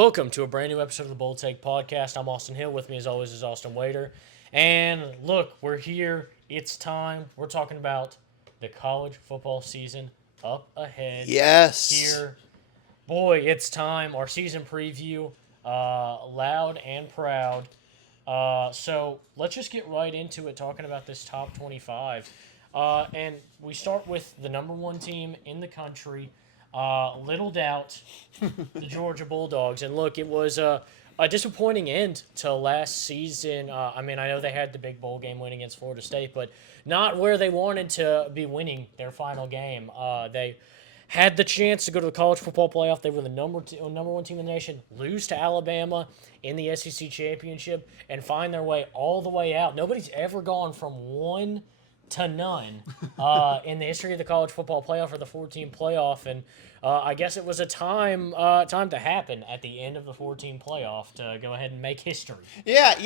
Welcome to a brand new episode of the Bold Take Podcast. I'm Austin Hill. With me, as always, is Austin Wader. And look, we're here. It's time. We're talking about the college football season up ahead. Yes. Here. Boy, it's time. Our season preview, loud and proud. So let's just get right into it, talking about this top 25. And we start with the number one team in the country. Little doubt, the Georgia Bulldogs. And look, it was a disappointing end to last season. I know they had the big bowl game win against Florida State, but not where they wanted to be winning their final game. They had the chance to go to the college football playoff. They were the number one team in the nation, lose to Alabama in the SEC championship, and find their way all the way out. Nobody's ever gone from 1 to none in the history of the college football playoff or the 14 playoff, and I guess it was a time to happen at the end of the 14 playoff to go ahead and make history. Yeah,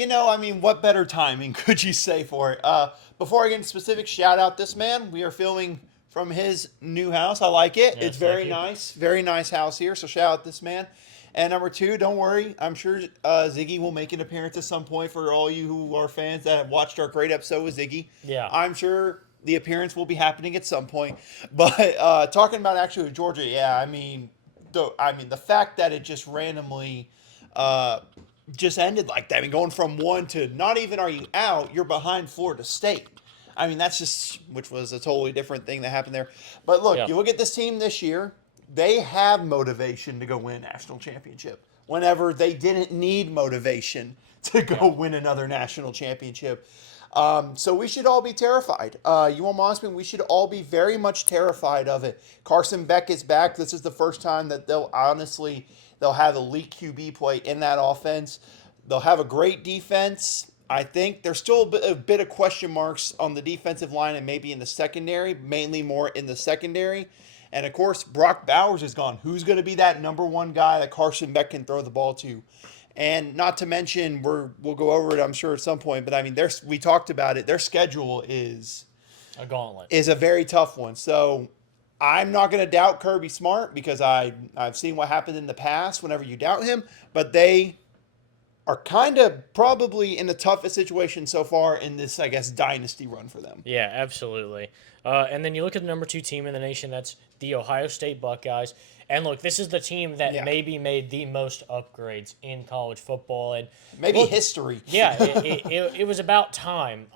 what better timing could you say for it? Before I get into specifics, shout out this man. We are filming from his new house. I like it. Yes, It's very thank you. nice. Very nice house here. So shout out this man. And number two, don't worry. I'm sure Ziggy will make an appearance at some point for all you who are fans that have watched our great episode with Ziggy. Yeah. I'm sure the appearance will be happening at some point. But talking about actually with Georgia, the fact that it just randomly just ended like that. I mean, going from 1 to not even are you out, you're behind Florida State. I mean, that's just, which was a totally different thing that happened there. But look, Yeah. you look at this team this year, they have motivation to go win a national championship whenever they didn't need motivation to go win another national championship. So we should all be terrified. You want my honest opinion, we should all be very much terrified of it. Carson Beck is back. This is the first time that they'll have elite QB play in that offense. They'll have a great defense. I think there's still a bit of question marks on the defensive line and maybe in the secondary, mainly more in the secondary. And, of course, Brock Bowers is gone. Who's going to be that number one guy that Carson Beck can throw the ball to? And not to mention, we'll go over it, I'm sure, at some point. But, we talked about it. Their schedule is A gauntlet. a very tough one. So I'm not going to doubt Kirby Smart because I've seen what happened in the past whenever you doubt him. But they are kind of probably in the toughest situation so far in this, I guess, dynasty run for them. Yeah, absolutely. And then you look at the number 2 team in the nation, that's the Ohio State Buckeyes. And look, this is the team that maybe made the most upgrades in college football. And Maybe look, history. Yeah, it was about time.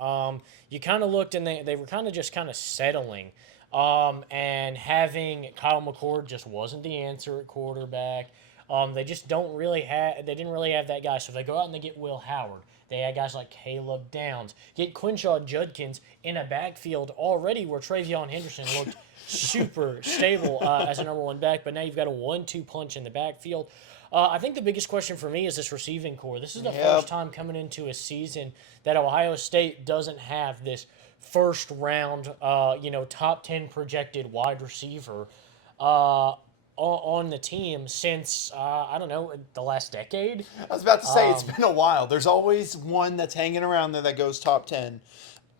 You kind of looked and they were kind of settling. And having Kyle McCord just wasn't the answer at quarterback. They just didn't really have that guy. So they go out and they get Will Howard. They had guys like Caleb Downs. Get Quinshaw Judkins in a backfield already where Travion Henderson looked super stable as a number one back, but now you've got a 1-2 punch in the backfield. I think the biggest question for me is this receiving core. This is the first time coming into a season that Ohio State doesn't have this first round, top 10 projected wide receiver on the team since, the last decade. I was about to say, it's been a while. There's always one that's hanging around there that goes top 10.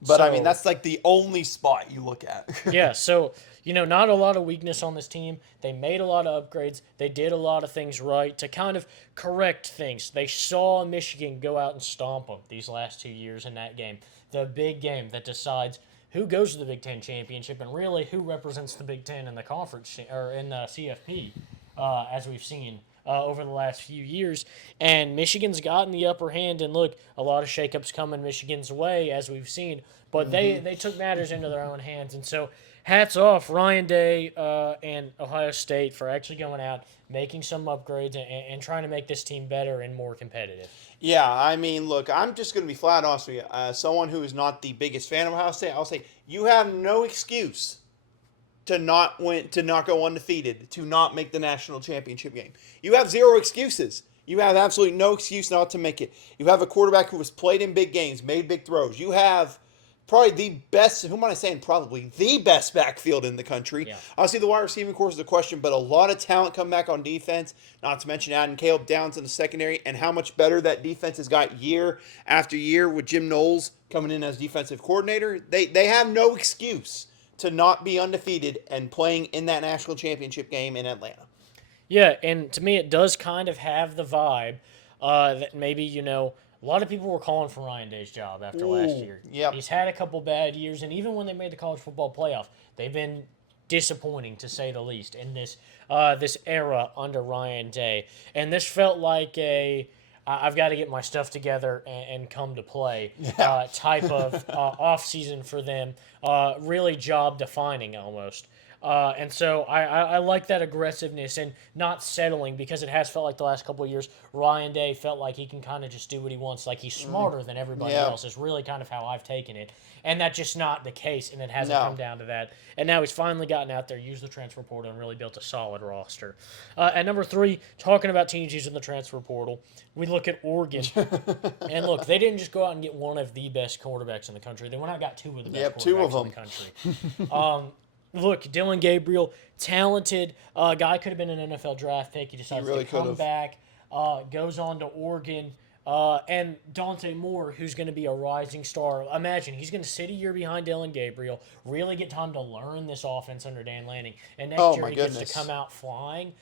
But, that's like the only spot you look at. Yeah, so, not a lot of weakness on this team. They made a lot of upgrades. They did a lot of things right to kind of correct things. They saw Michigan go out and stomp them these last 2 years in that game. The big game that decides who goes to the Big Ten championship and really who represents the Big Ten in the conference or in the CFP, as we've seen over the last few years. And Michigan's gotten the upper hand. And look, a lot of shakeups coming Michigan's way, as we've seen. But they took matters into their own hands. And so hats off Ryan Day and Ohio State for actually going out, making some upgrades, and trying to make this team better and more competitive. Yeah, look, I'm just going to be flat honest with you. Someone who is not the biggest fan of Ohio State, I'll say you have no excuse to not win, to not go undefeated, to not make the national championship game. You have zero excuses. You have absolutely no excuse not to make it. You have a quarterback who has played in big games, made big throws. You have probably the best, who am I saying probably, the best backfield in the country. Yeah. Obviously, the wide receiving course is a question, but a lot of talent come back on defense, not to mention adding Caleb Downs in the secondary, and how much better that defense has got year after year with Jim Knowles coming in as defensive coordinator. They have no excuse to not be undefeated and playing in that national championship game in Atlanta. Yeah, and to me, it does kind of have the vibe that maybe, a lot of people were calling for Ryan Day's job after last Ooh, year. yep. He's had a couple bad years, and even when they made the college football playoff, they've been disappointing to say the least in this era under Ryan Day. And this felt like I've got to get my stuff together and come to play Yeah. type of off season for them. Really job defining almost. And so I like that aggressiveness and not settling because it has felt like the last couple of years Ryan Day felt like he can kind of just do what he wants, like he's smarter than everybody Yeah. else. Is really kind of how I've taken it, and that's just not the case, and it hasn't come No. down to that. And now he's finally gotten out there, used the transfer portal, and really built a solid roster. At number three, talking about teams using the transfer portal, we look at Oregon. And look, they didn't just go out and get one of the best quarterbacks in the country. They went out and got two of the best Yep, two of quarterbacks in the them. country. Look, Dylan Gabriel, talented guy, could have been an NFL draft pick. He decides really to come could've. back, goes on to Oregon, and Dante Moore, who's going to be a rising star. Imagine he's going to sit a year behind Dylan Gabriel, really get time to learn this offense under Dan Lanning, and next Oh year my he gets goodness. to come out flying.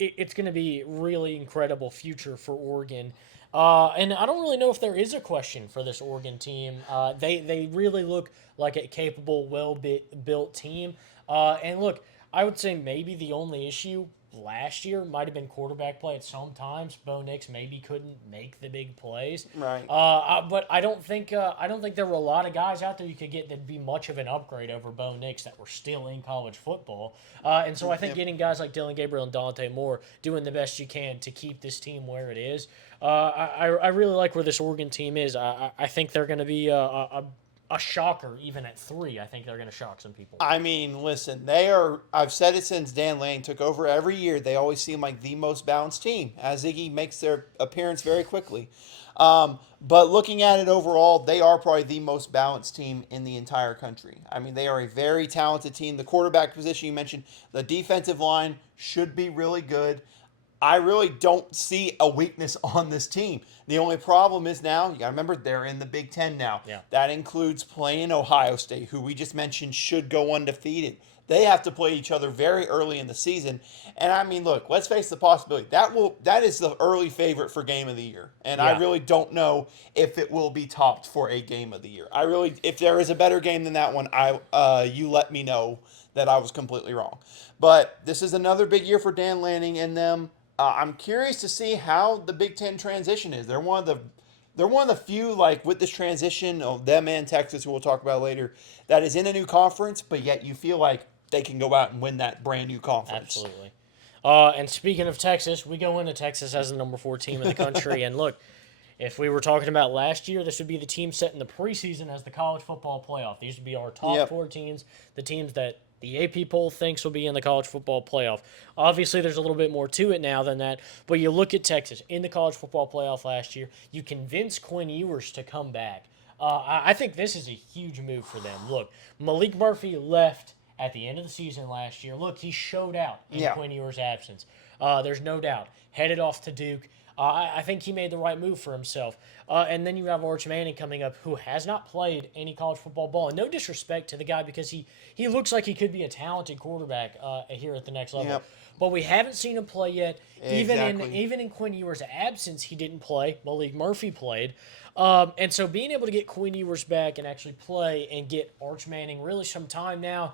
It's going to be really incredible future for Oregon. And I don't really know if there is a question for this Oregon team. They really look like a capable, built team. And look, I would say maybe the only issue last year might have been quarterback play at some times. Bo Nix maybe couldn't make the big plays. Right. But I don't think there were a lot of guys out there you could get that'd be much of an upgrade over Bo Nix that were still in college football. And so I think Yep. getting guys like Dylan Gabriel and Dante Moore doing the best you can to keep this team where it is. I really like where this Oregon team is. I think they're going to be a shocker even at 3. I think they're going to shock some people. I mean, listen, they are. I've said it since Dan Lane took over. Every year, they always seem like the most balanced team, as Iggy makes their appearance very quickly. But looking at it overall, they are probably the most balanced team in the entire country. I mean, they are a very talented team. The quarterback position you mentioned, the defensive line should be really good. I really don't see a weakness on this team. The only problem is now, you got to remember, they're in the Big Ten now. Yeah. That includes playing Ohio State, who we just mentioned should go undefeated. They have to play each other very early in the season. And I mean, look, let's face the possibility. That is the early favorite for game of the year. And I Yeah. really don't know if it will be topped for a game of the year. If there is a better game than that one, you let me know that I was completely wrong. But this is another big year for Dan Lanning and them. I'm curious to see how the Big Ten transition is. They're one of the few, like, with this transition of them and Texas, who we'll talk about later, that is in a new conference, but yet you feel like they can go out and win that brand new conference. Absolutely. And speaking of Texas, we go into Texas as the number 4 team in the country. And look, if we were talking about last year, this would be the team set in the preseason as the college football playoff. These would be our top Yep. 4 teams, the teams that the AP poll thinks will be in the college football playoff. Obviously, there's a little bit more to it now than that, but you look at Texas in the college football playoff last year, you convince Quinn Ewers to come back. I think this is a huge move for them. Look, Malik Murphy left at the end of the season last year. Look, he showed out in Yeah. Quinn Ewers' absence. There's no doubt. Headed off to Duke. I think he made the right move for himself. And then you have Arch Manning coming up, who has not played any college football ball. And no disrespect to the guy, because he looks like he could be a talented quarterback here at the next level. Yep. But we haven't seen him play yet. Even Exactly. in Quinn Ewers' absence, he didn't play. Malik Murphy played. And so being able to get Quinn Ewers back and actually play and get Arch Manning really some time now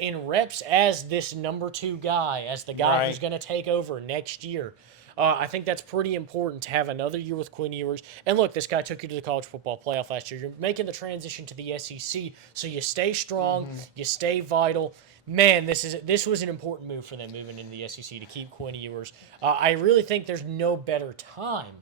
in reps as this number 2 guy, as the guy who's Right. going to take over next year. I think that's pretty important to have another year with Quinn Ewers. And look, this guy took you to the college football playoff last year. You're making the transition to the SEC, so you stay strong, you stay vital. Man, this was an important move for them moving into the SEC to keep Quinn Ewers. I really think there's no better time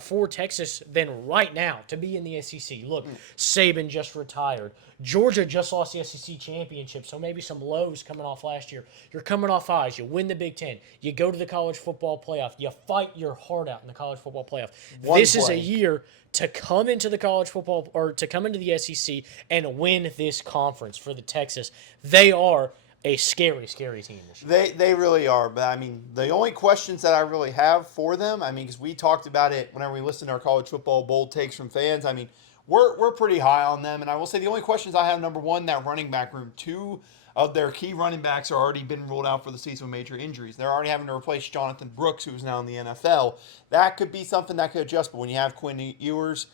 for Texas than right now to be in the SEC. Look, Saban just retired. Georgia just lost the SEC championship, so maybe some lows coming off last year. You're coming off highs. You win the Big Ten. You go to the college football playoff. You fight your heart out in the college football playoff. One This is a play. year to come into the college football, or to come into the SEC and win this conference for the Texas. They are a scary, scary team this year. They really are. But I mean, the only questions that I really have for them, I mean, because we talked about it whenever we listened to our college football bold takes from fans. I mean, we're pretty high on them. And I will say the only questions I have, number one, that running back room. Two of their key running backs are already been ruled out for the season with major injuries. They're already having to replace Jonathan Brooks, who's now in the NFL. That could be something that could adjust. But when you have Quinn Ewers,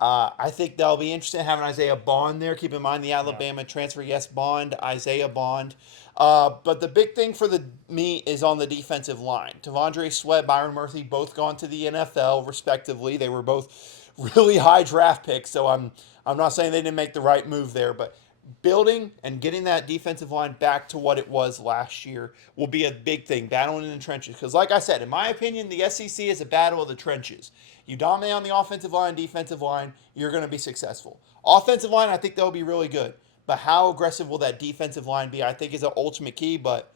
I think they'll be interested in having Isaiah Bond there. Keep in mind the Yeah. Alabama transfer. Yes, Bond, Isaiah Bond. But the big thing for me is on the defensive line. Tavondre Sweat, Byron Murphy, both gone to the NFL respectively. They were both really high draft picks, so I'm not saying they didn't make the right move there, but building and getting that defensive line back to what it was last year will be a big thing, battling in the trenches. Because, like I said, in my opinion, the SEC is a battle of the trenches. You dominate on the offensive line, defensive line, you're going to be successful. Offensive line, I think they'll be really good. But how aggressive will that defensive line be, I think, is an ultimate key. But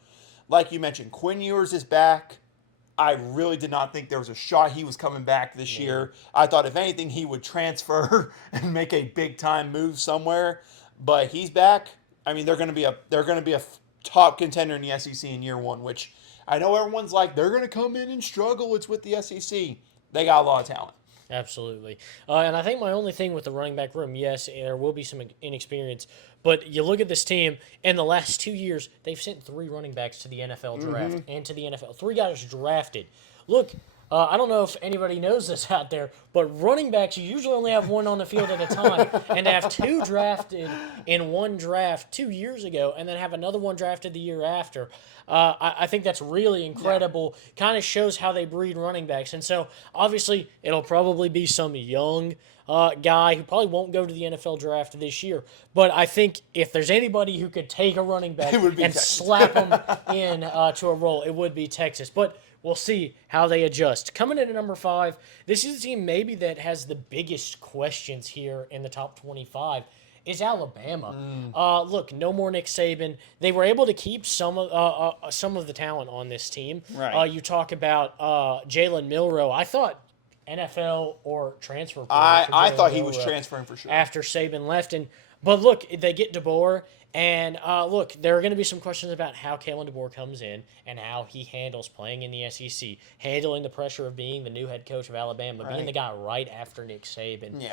like you mentioned, Quinn Ewers is back. I really did not think there was a shot he was coming back this year. I thought, if anything, he would transfer and make a big time move somewhere. But he's back. I mean, they're going to be a top contender in the SEC in year one, which I know everyone's like they're going to come in and struggle. It's with the SEC. They got a lot of talent. Absolutely. And I think my only thing with the running back room, yes, there will be some inexperience, but you look at this team, in the last 2 years, they've sent 3 running backs to the NFL draft and to the NFL. 3 guys drafted. Look, I don't know if anybody knows this out there, but running backs, you usually only have one on the field at a time. And to have 2 drafted in one draft 2 years ago and then have another one drafted the year after, I think that's really incredible. Kind of shows how they breed running backs. And so, obviously, it'll probably be some young guy who probably won't go to the NFL draft this year. But I think if there's anybody who could take a running back It would be and Texas. slap him in to a role, it would be Texas. But we'll see how they adjust. Coming in at number 5, this is a team maybe that has the biggest questions here in the top 25. Is Alabama. Look, no more Nick Saban. They were able to keep some of the talent on this team. Right. You talk about Jalen Milroe. I thought NFL or transfer portal for I Jalen thought he was Milroe transferring for sure. after Saban left. But look, they get DeBoer, and look, there are going to be some questions about how Kalen DeBoer comes in and how he handles playing in the SEC, handling the pressure of being the new head coach of Alabama, being the guy right after Nick Saban,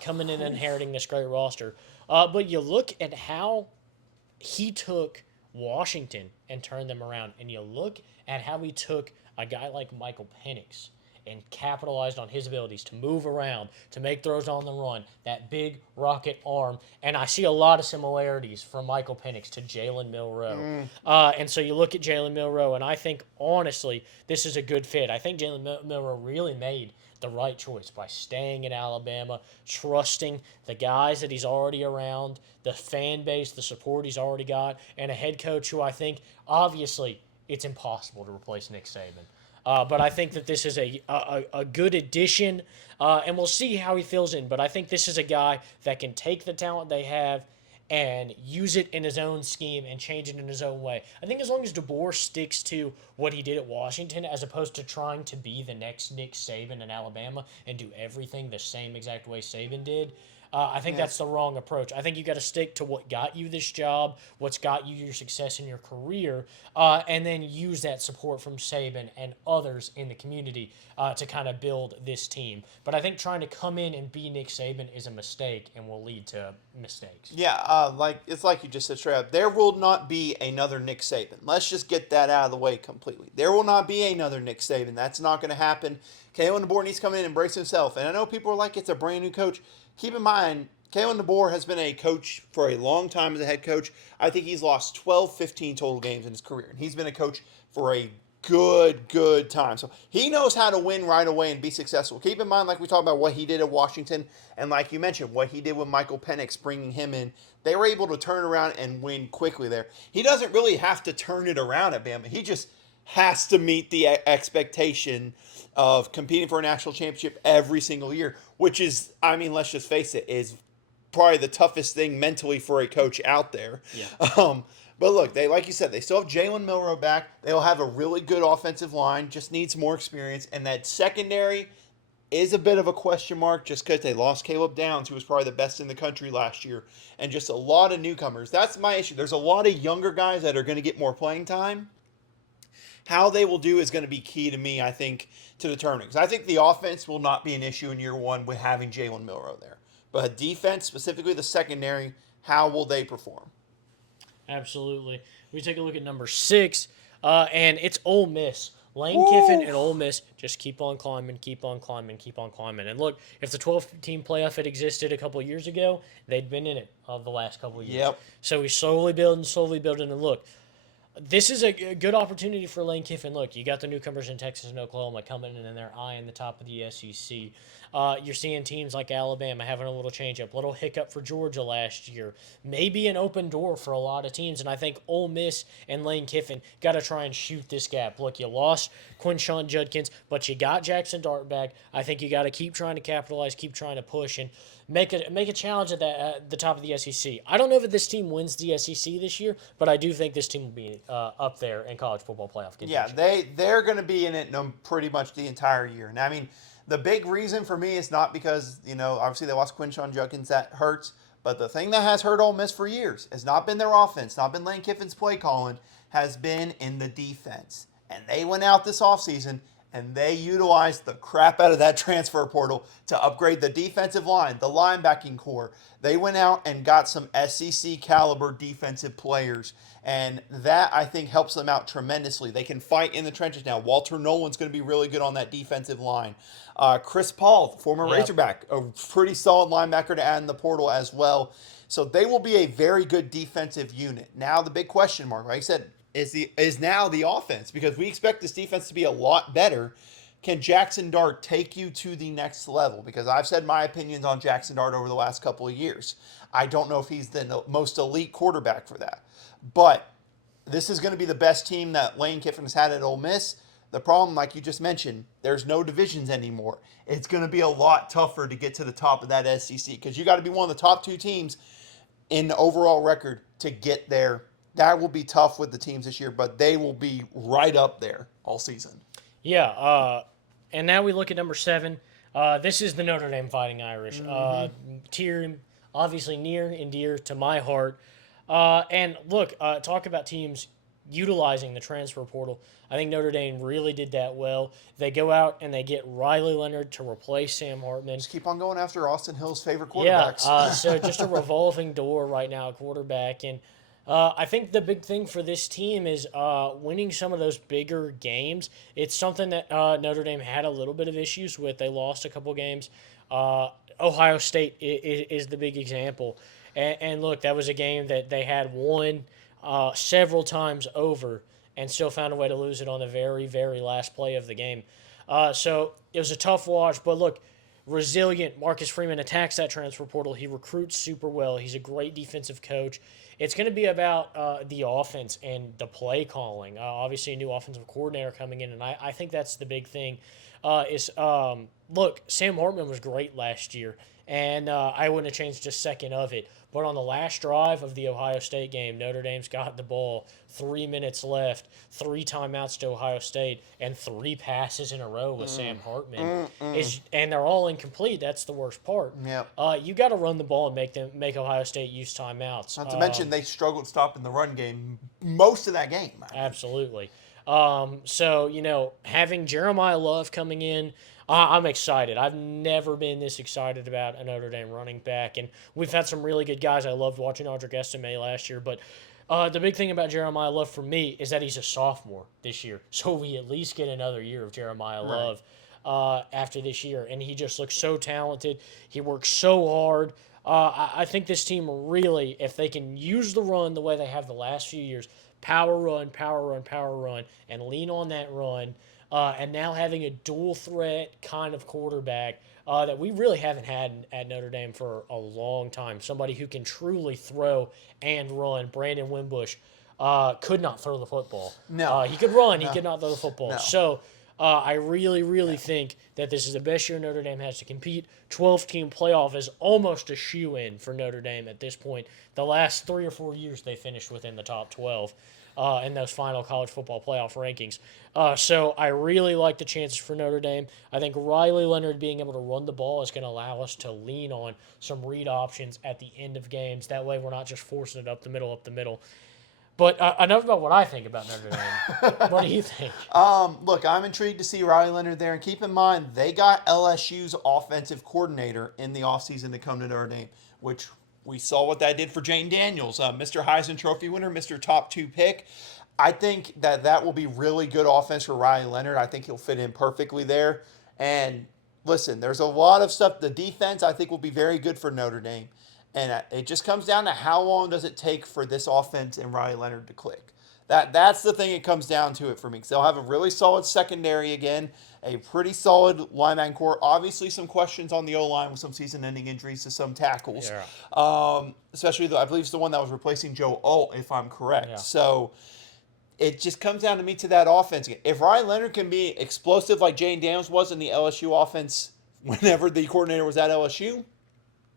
coming in and inheriting this great roster. But you look at how he took Washington and turned them around, and you look at how he took a guy like Michael Penix and capitalized on his abilities to move around, to make throws on the run, that big rocket arm. And I see a lot of similarities from Michael Penix to Jalen Milroe. And so you look at Jalen Milroe, and I think, honestly, this is a good fit. I think Jalen Milroe really made the right choice by staying in Alabama, trusting the guys that he's already around, the fan base, the support he's already got, and a head coach who I think, obviously, it's impossible to replace Nick Saban. But I think that this is a good addition, and we'll see how he fills in. But I think this is a guy that can take the talent they have and use it in his own scheme and change it in his own way. I think as long as DeBoer sticks to what he did at Washington, as opposed to trying to be the next Nick Saban in Alabama and do everything the same exact way Saban did, I think that's the wrong approach. I think you got to stick to what got you this job, what's got you your success in your career, and then use that support from Saban and others in the community to kind of build this team. But I think trying to come in and be Nick Saban is a mistake and will lead to mistakes. Yeah, it's like you just said straight up. There will not be another Nick Saban. Let's just get that out of the way completely. There will not be another Nick Saban. That's not going to happen. Kalen DeBoer needs to come in and embrace himself. And I know people are like, it's a brand new coach. Keep in mind, Kalen DeBoer has been a coach for a long time as a head coach. I think he's lost 12, 15 total games in his career. And he's been a coach for a good time. So he knows how to win right away and be successful. Keep in mind, like we talked about what he did at Washington, and like you mentioned, what he did with Michael Penix, bringing him in. They were able to turn around and win quickly there. He doesn't really have to turn it around at Bama. He just has to meet the expectation of competing for a national championship every single year, which is, I mean, let's just face it, is probably the toughest thing mentally for a coach out there. Yeah. But look, they, like you said, they still have Jalen Milroe back. They'll have a really good offensive line, just needs more experience. And that secondary is a bit of a question mark just because they lost Caleb Downs, who was probably the best in the country last year, and just a lot of newcomers. That's my issue. There's a lot of younger guys that are going to get more playing time. How they will do is going to be key to me, I think, to determining. Because I think the offense will not be an issue in year one with having Jalen Milroe there. But defense, specifically the secondary, how will they perform? Absolutely. We take a look at number 6, and it's Ole Miss. Lane Kiffin Woo! and Ole Miss just keep on climbing, keep on climbing, keep on climbing. And look, if the 12-team playoff had existed a couple years ago, they'd been in it the last couple years. Yep. So we slowly building, and look, this is a good opportunity for Lane Kiffin. Look, you got the newcomers in Texas and Oklahoma coming in, and they're eyeing the top of the SEC. You're seeing teams like Alabama having a little change up, little hiccup for Georgia last year, maybe an open door for a lot of teams. And I think Ole Miss and Lane Kiffin got to try and shoot this gap. Look, you lost Quinshawn Judkins, but you got Jackson Dart back. I think you got to keep trying to capitalize, keep trying to push, and make a challenge at the top of the SEC. I don't know if this team wins the SEC this year, but I do think this team will be up there in college football playoff contention. Yeah, they're going to be in it pretty much the entire year. And I mean, the big reason for me is not because obviously they lost Quinshawn Judkins, that hurts. But the thing that has hurt Ole Miss for years has not been their offense, not been Lane Kiffin's play calling, has been in the defense. And they went out this offseason and they utilized the crap out of that transfer portal to upgrade the defensive line, the linebacking core. They went out and got some SEC caliber defensive players, and that I think helps them out tremendously. They can fight in the trenches now. Walter Nolan's going to be really good on that defensive line. Chris Paul, former Razorback, a pretty solid linebacker to add in the portal as well. So they will be a very good defensive unit. Now the big question mark, like I said, is now the offense, because we expect this defense to be a lot better. Can Jackson Dart take you to the next level? Because I've said my opinions on Jackson Dart over the last couple of years. I don't know if he's the most elite quarterback for that. But this is going to be the best team that Lane Kiffin has had at Ole Miss. The problem, like you just mentioned, there's no divisions anymore. It's going to be a lot tougher to get to the top of that SEC because you got to be one of the top 2 teams in the overall record to get there. That will be tough with the teams this year, but they will be right up there all season. Yeah, and now we look at number 7. This is the Notre Dame Fighting Irish. Tier, obviously near and dear to my heart. And look, talk about teams utilizing the transfer portal. I think Notre Dame really did that well. They go out and they get Riley Leonard to replace Sam Hartman. Just keep on going after Austin Hill's favorite quarterbacks. Yeah, so just a revolving door right now at quarterback. And I think the big thing for this team is winning some of those bigger games. It's something that Notre Dame had a little bit of issues with. They lost a couple games. Ohio State is the big example. And look, that was a game that they had won several times over and still found a way to lose it on the very, very last play of the game. So it was a tough watch. But look, resilient. Marcus Freeman attacks that transfer portal. He recruits super well. He's a great defensive coach. It's going to be about the offense and the play calling. Obviously, a new offensive coordinator coming in, and I think that's the big thing. Look, Sam Hartman was great last year, and I wouldn't have changed a second of it. But on the last drive of the Ohio State game, Notre Dame's got the ball, 3 minutes left, 3 timeouts to Ohio State, and 3 passes in a row with Sam Hartman. And they're all incomplete. That's the worst part. Yep. You got to run the ball and make Ohio State use timeouts. Not to mention they struggled stopping the run game most of that game. Absolutely. So, having Jeremiah Love coming in, I'm excited. I've never been this excited about a Notre Dame running back, and we've had some really good guys. I loved watching Audric Estime last year, but the big thing about Jeremiah Love for me is that he's a sophomore this year, so we at least get another year of Jeremiah Love after this year, and he just looks so talented. He works so hard. I think this team really, if they can use the run the way they have the last few years, power run, and lean on that run, and now having a dual threat kind of quarterback that we really haven't had at Notre Dame for a long time. Somebody who can truly throw and run. Brandon Wimbush could not throw the football. No. He could run. He could not throw the football. No. So I really think that this is the best year Notre Dame has to compete. 12-team playoff is almost a shoe-in for Notre Dame at this point. The last 3 or 4 years they finished within the top 12 in those final college football playoff rankings. So I really like the chances for Notre Dame. I think Riley Leonard being able to run the ball is going to allow us to lean on some read options at the end of games. That way we're not just forcing it up the middle. But enough about what I think about Notre Dame. What do you think? Look, I'm intrigued to see Riley Leonard there. And keep in mind, they got LSU's offensive coordinator in the offseason to come to Notre Dame, which we saw what that did for Jane Daniels, Mr. Heisman Trophy winner, Mr. Top 2 pick. I think that will be really good offense for Riley Leonard. I think he'll fit in perfectly there. And listen, there's a lot of stuff. The defense, I think, will be very good for Notre Dame. And it just comes down to how long does it take for this offense and Riley Leonard to click. That's the thing it comes down to it for me. Because they'll have a really solid secondary again, a pretty solid linebacker core. Obviously, some questions on the O-line with some season-ending injuries to some tackles. Yeah. Especially, I believe it's the one that was replacing Joe Alt, if I'm correct. Yeah. So it just comes down to me to that offense. If Ryan Leonard can be explosive like Jane Daniels was in the LSU offense whenever the coordinator was at LSU,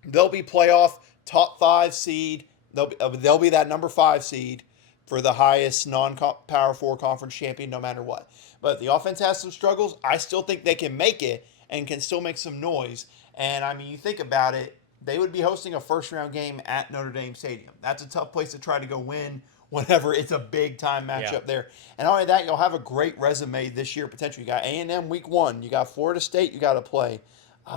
they'll be playoff top 5 seed. They'll be that number 5 seed for the highest non-Power 4 conference champion no matter what. But if the offense has some struggles, I still think they can make it and can still make some noise. And, I mean, you think about it, they would be hosting a first-round game at Notre Dame Stadium. That's a tough place to try to go win whenever it's a big-time matchup there. And not only that, you'll have a great resume this year potentially. You got A&M week 1. You got Florida State you got to play.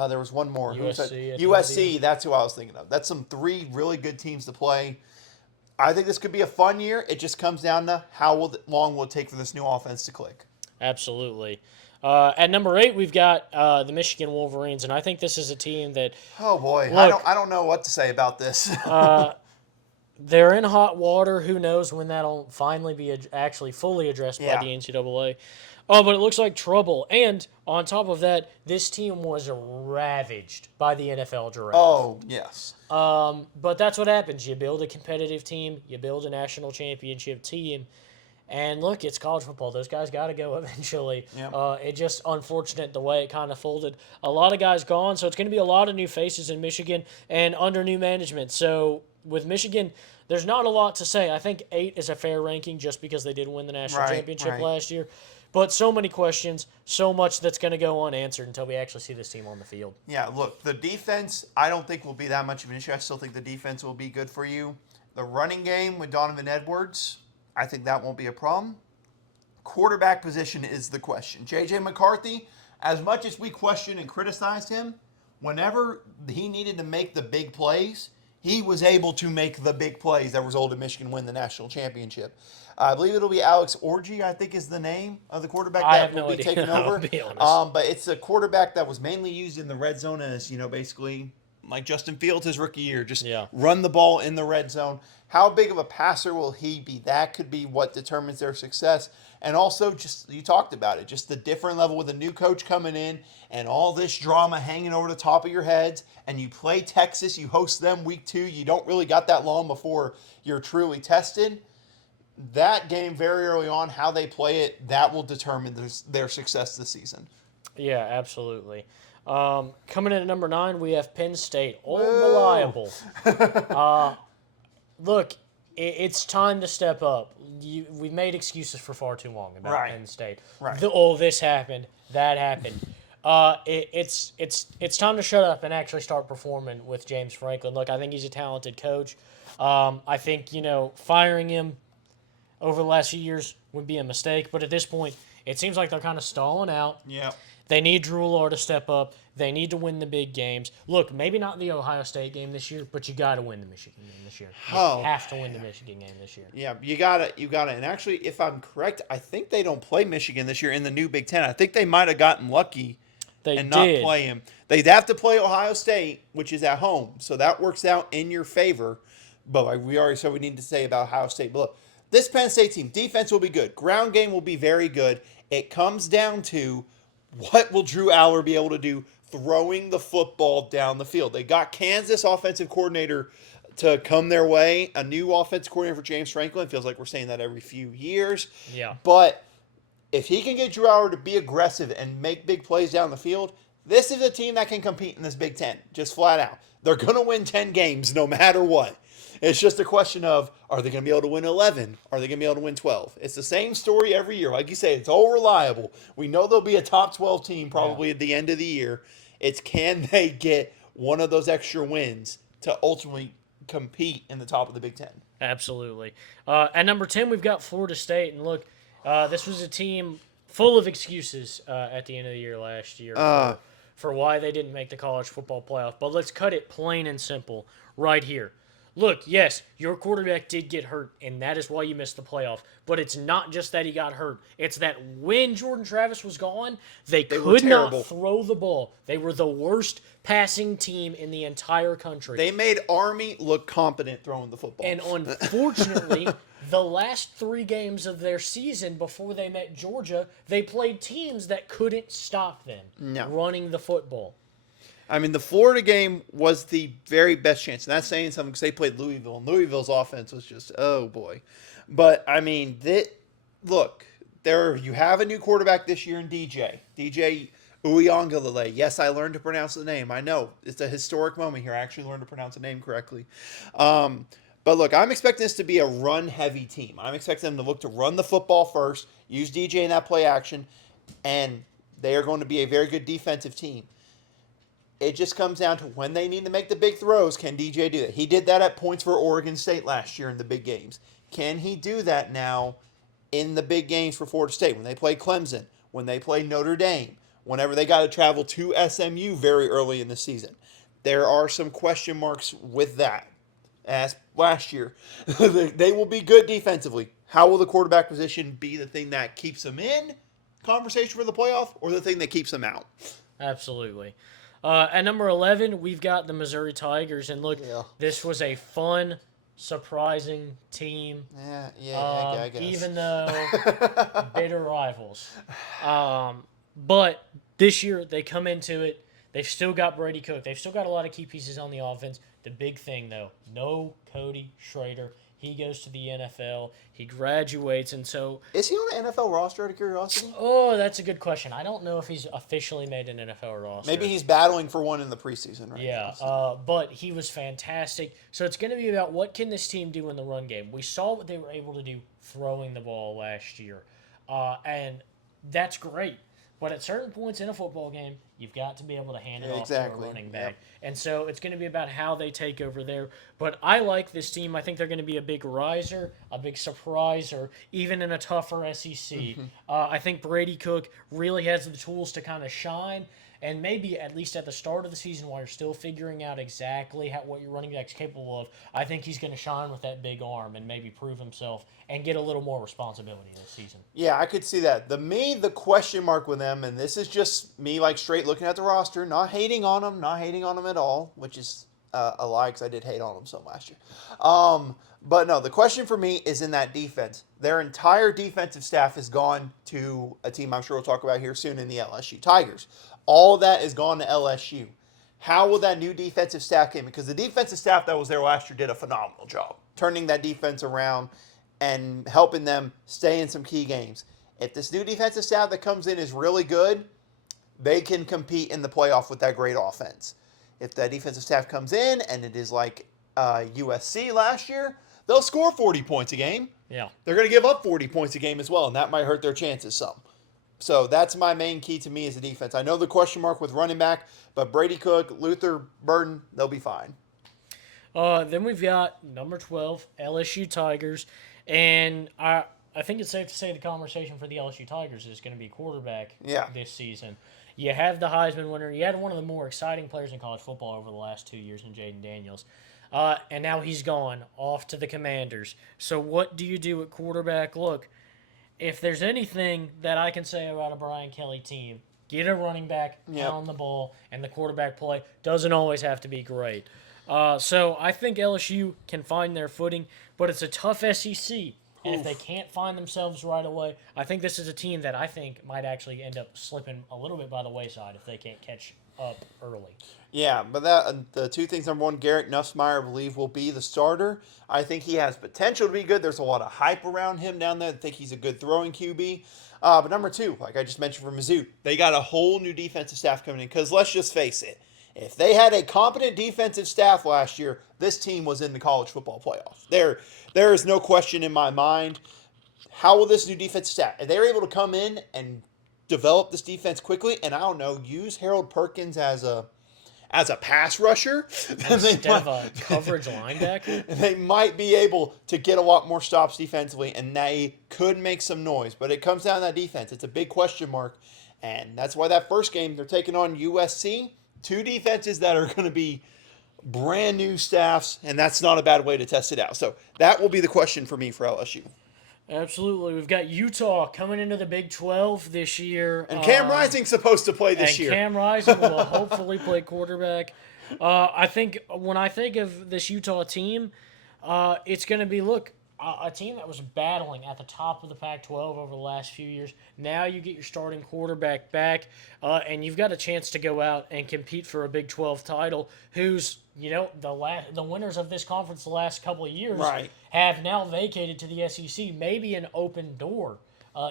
There was one more. USC. USC, that's who I was thinking of. That's some 3 really good teams to play. I think this could be a fun year. It just comes down to how long will it take for this new offense to click. Absolutely. At number 8, we've got the Michigan Wolverines, and I think this is a team that. Oh boy, look, I don't know what to say about this. They're in hot water. Who knows when that'll finally be actually fully addressed by the NCAA. Oh, but it looks like trouble. And on top of that, this team was ravaged by the NFL draft. Oh, yes. But that's what happens. You build a competitive team. You build a national championship team. And look, it's college football. Those guys got to go eventually. Yep. It's just unfortunate the way it kind of folded. A lot of guys gone, so it's going to be a lot of new faces in Michigan and under new management. So with Michigan, there's not a lot to say. I think 8 is a fair ranking just because they did win the national championship last year. But so many questions, so much that's going to go unanswered until we actually see this team on the field. Yeah, look, the defense I don't think will be that much of an issue. I still think the defense will be good for you. The running game with Donovan Edwards, I think that won't be a problem. Quarterback position is the question. J.J. McCarthy, as much as we questioned and criticized him, whenever he needed to make the big plays, he was able to make the big plays that resulted in Michigan win the national championship. I believe it'll be Alex Orji, I think is the name of the quarterback that will be taking over. I'll be honest. But it's a quarterback that was mainly used in the red zone as, basically like Justin Fields his rookie year. Just run the ball in the red zone. How big of a passer will he be? That could be what determines their success. And also, just you talked about it, just the different level with a new coach coming in and all this drama hanging over the top of your heads. And you play Texas, you host them week 2. You don't really got that long before you're truly tested. That game very early on, how they play it, that will determine their success this season. Yeah, absolutely. Coming in at number 9, we have Penn State. Reliable. Look, it's time to step up. We've made excuses for far too long about Penn State. Right. This happened, that happened. It's time to shut up and actually start performing with James Franklin. Look, I think he's a talented coach. I think, firing him over the last few years would be a mistake. But at this point, it seems like they're kind of stalling out. Yeah. They need Drew Lohr to step up. They need to win the big games. Look, maybe not the Ohio State game this year, but you got to win the Michigan game this year. You have to win the Michigan game this year. Yeah, you got to. And actually, if I'm correct, I think they don't play Michigan this year in the new Big Ten. I think they might have gotten lucky and not play him. They'd have to play Ohio State, which is at home. So that works out in your favor. But we already said we need to say about Ohio State. But look, this Penn State team, defense will be good. Ground game will be very good. It comes down to what will Drew Aller be able to do throwing the football down the field. They got Kansas offensive coordinator to come their way, a new offensive coordinator for James Franklin. It feels like we're saying that every few years. Yeah. But if he can get Drew Aller to be aggressive and make big plays down the field, this is a team that can compete in this Big Ten, just flat out. They're going to win 10 games no matter what. It's just a question of, are they going to be able to win 11? Are they going to be able to win 12? It's the same story every year. Like you say, it's all reliable. We know they'll be a top 12 team probably at the end of the year. It's can they get one of those extra wins to ultimately compete in the top of the Big Ten. Absolutely. At number 10, we've got Florida State. And look, this was a team full of excuses at the end of the year last year for why they didn't make the college football playoff. But let's cut it plain and simple right here. Look, yes, your quarterback did get hurt, and that is why you missed the playoff. But it's not just that he got hurt. It's that when Jordan Travis was gone, they were could not terrible. throw the ball. They were the worst passing team in the entire country. They made Army look competent throwing the football. And unfortunately, the last 3 games of their season before they met Georgia, they played teams that couldn't stop them running the football. I mean, the Florida game was the very best chance. And that's saying something because they played Louisville. And Louisville's offense was just, oh, boy. But, I mean, look, you have a new quarterback this year in DJ Uyongalele. Yes, I learned to pronounce the name. I know. It's a historic moment here. I actually learned to pronounce the name correctly. But, look, I'm expecting this to be a run-heavy team. I'm expecting them to look to run the football first, use DJ in that play action, and they are going to be a very good defensive team. It just comes down to when they need to make the big throws, can DJ do that? He did that at points for Oregon State last year in the big games. Can he do that now in the big games for Florida State when they play Clemson, when they play Notre Dame, whenever they got to travel to SMU very early in the season? There are some question marks with that. As last year, they will be good defensively. How will the quarterback position be the thing that keeps them in conversation for the playoff or the thing that keeps them out? Absolutely. At number 11, we've got the Missouri Tigers. And look, this was a fun, surprising team. I guess. Even though bitter rivals. But this year, they come into it. They've still got Brady Cook. They've still got a lot of key pieces on the offense. The big thing, though, no Cody Schrader. He goes to the NFL. He graduates, and so... Is he on the NFL roster, out of curiosity? Oh, that's a good question. I don't know if he's officially made an NFL roster. Maybe he's battling for one in the preseason right now. Yeah, but he was fantastic. So it's going to be about what can this team do in the run game. We saw what they were able to do throwing the ball last year, and that's great. But at certain points in a football game, you've got to be able to hand it off to a running back. Yep. And so it's going to be about how they take over there. But I like this team. I think they're going to be a big riser, a big surpriser, even in a tougher SEC. Mm-hmm. I think Brady Cook really has the tools to kind of shine. And maybe at least at the start of the season while you're still figuring out exactly what your running back's capable of, I think he's going to shine with that big arm and maybe prove himself and get a little more responsibility this season. Yeah, I could see that. The question mark with them, and this is just me like straight looking at the roster, not hating on them at all, which is a lie because I did hate on them some last year. But no, the question for me is in that defense. Their entire defensive staff has gone to a team I'm sure we'll talk about here soon in the LSU Tigers. All that is gone to LSU. How will that new defensive staff come in? Because the defensive staff that was there last year did a phenomenal job turning that defense around and helping them stay in some key games. If this new defensive staff that comes in is really good, they can compete in the playoff with that great offense. If that defensive staff comes in and it is like USC last year, they'll score 40 points a game. Yeah. They're going to give up 40 points a game as well, and that might hurt their chances some. So that's my main key to me is the defense. I know the question mark with running back, but Brady Cook, Luther Burden, they'll be fine. Then we've got number 12, LSU Tigers. And I think it's safe to say the conversation for the LSU Tigers is going to be quarterback this season. You have the Heisman winner. You had one of the more exciting players in college football over the last 2 years in Jaden Daniels. And now he's gone off to the Commanders. So what do you do at quarterback? Look, if there's anything that I can say about a Brian Kelly team, get a running back on the ball, and the quarterback play doesn't always have to be great. So I think LSU can find their footing, but it's a tough SEC. And if they can't find themselves right away, I think this is a team that I think might actually end up slipping a little bit by the wayside if they can't catch up early. Yeah, but the two things, number one, Garrett Nussmeier, I believe, will be the starter. I think he has potential to be good. There's a lot of hype around him down there. I think he's a good throwing QB. But number two, like I just mentioned for Mizzou, they got a whole new defensive staff coming in. Because let's just face it, if they had a competent defensive staff last year, this team was in the college football playoff. There is no question in my mind. How will this new defensive staff, if they're able to come in and develop this defense quickly, and I don't know, use Harold Perkins as a as a pass rusher, then Instead of a coverage linebacker. they might be able to get a lot more stops defensively, and they could make some noise. But it comes down to that defense. It's a big question mark, and that's why that first game they're taking on USC, two defenses that are going to be brand new staffs, and that's not a bad way to test it out. So that will be the question for me for LSU. Absolutely. We've got Utah coming into the Big 12 this year. And Cam Rising's supposed to play this and year. Cam Rising will hopefully play quarterback. I think when I think of this Utah team, it's going to be, look, a team that was battling at the top of the Pac-12 over the last few years. Now you get your starting quarterback back, and you've got a chance to go out and compete for a Big 12 title. Who's the winners of this conference the last couple of years Right. have now vacated to the SEC. Maybe an open door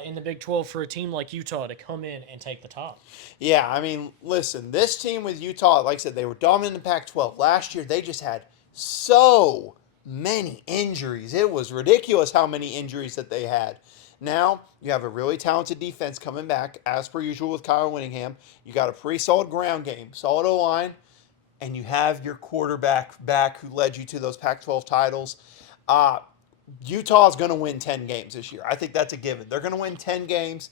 in the Big 12 for a team like Utah to come in and take the top. Yeah, I mean, listen, this team with Utah, like I said, they were dominant in the Pac-12. Last year, they just had so many injuries. It was ridiculous how many injuries that they had. Now, you have a really talented defense coming back, as per usual with Kyle Whittingham. You got a pretty solid ground game, solid O-line, and you have your quarterback back who led you to those Pac-12 titles. Utah's going to win 10 games this year. I think that's a given. They're going to win 10 games.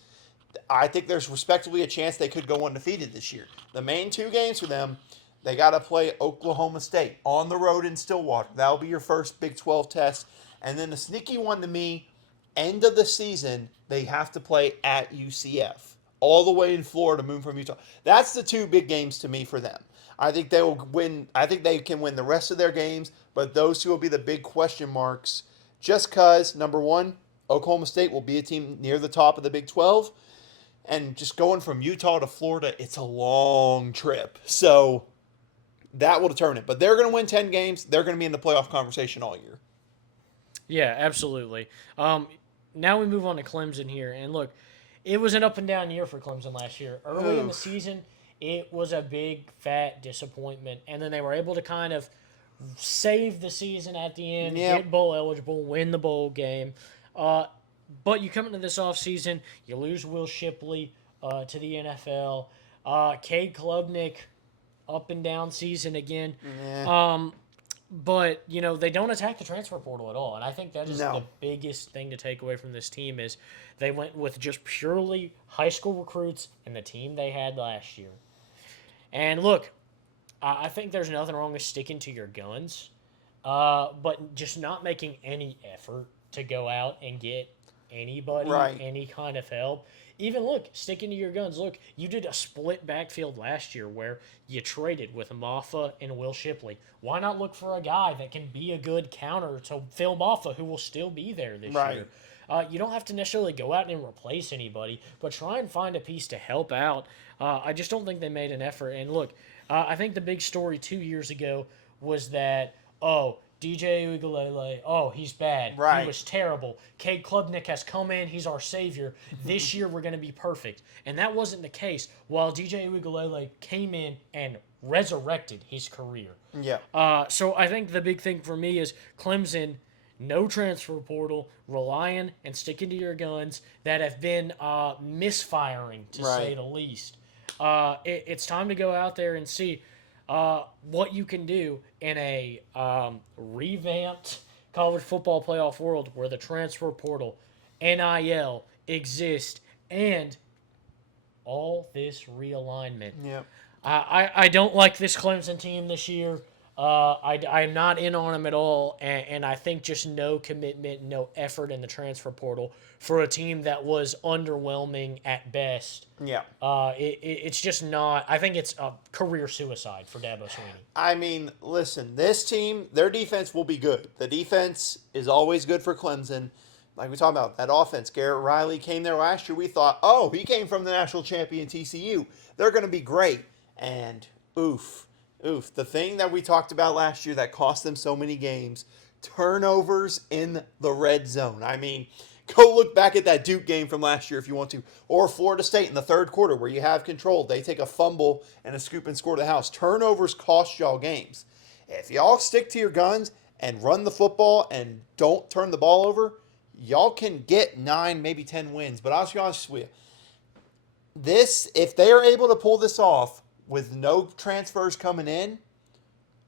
I think there's respectively a chance they could go undefeated this year. The main two games for them, they got to play Oklahoma State on the road in Stillwater. That'll be your first Big 12 test. And then the sneaky one to me, end of the season, they have to play at UCF. All the way in Florida, moving from Utah. That's the two big games to me for them. I think they will win. I think they can win the rest of their games, but those two will be the big question marks. Just because, number one, Oklahoma State will be a team near the top of the Big 12. And just going from Utah to Florida, it's a long trip. So that will determine it. But they're going to win 10 games. They're going to be in the playoff conversation all year. Yeah, absolutely. Now we move on to Clemson here. And look, it was an up and down year for Clemson last year. Early in the season, it was a big, fat disappointment. And then they were able to kind of save the season at the end, get bowl eligible, win the bowl game. But you come into this offseason, you lose Will Shipley to the NFL. Cade Klubnik, up and down season again. Yeah. But, they don't attack the transfer portal at all. And I think that is the biggest thing to take away from this team is they went with just purely high school recruits and the team they had last year. And look, I think there's nothing wrong with sticking to your guns, but just not making any effort to go out and get anybody, any kind of help. Even, look, sticking to your guns. Look, you did a split backfield last year where you traded with Maffa and Will Shipley. Why not look for a guy that can be a good counter to Phil Maffa, who will still be there this year? You don't have to necessarily go out and replace anybody, but try and find a piece to help out. I just don't think they made an effort. And, look, I think the big story 2 years ago was that, DJ Uiagalelei, he's bad. Right. He was terrible. Cade Klubnik has come in. He's our savior. This year we're going to be perfect. And that wasn't the case while DJ Uiagalelei came in and resurrected his career. Yeah. So I think the big thing for me is Clemson, no transfer portal, relying and sticking to your guns that have been misfiring, to say the least. It's time to go out there and see what you can do in a revamped college football playoff world where the transfer portal, NIL, exist and all this realignment. Yep. I don't like this Clemson team this year. I'm not in on them at all, and I think just no commitment, no effort in the transfer portal for a team that was underwhelming at best. Yeah. It's just not. I think it's a career suicide for Dabo Swinney. I mean, listen, this team, their defense will be good. The defense is always good for Clemson. Like we talked about, that offense, Garrett Riley came there last year. We thought, he came from the national champion TCU. They're going to be great. And oof. The thing that we talked about last year that cost them so many games, turnovers in the red zone. I mean, go look back at that Duke game from last year if you want to. Or Florida State in the third quarter where you have control. They take a fumble and a scoop and score to the house. Turnovers cost y'all games. If y'all stick to your guns and run the football and don't turn the ball over, y'all can get 9, maybe 10 wins. But I'll be honest with you, if they are able to pull this off, with no transfers coming in,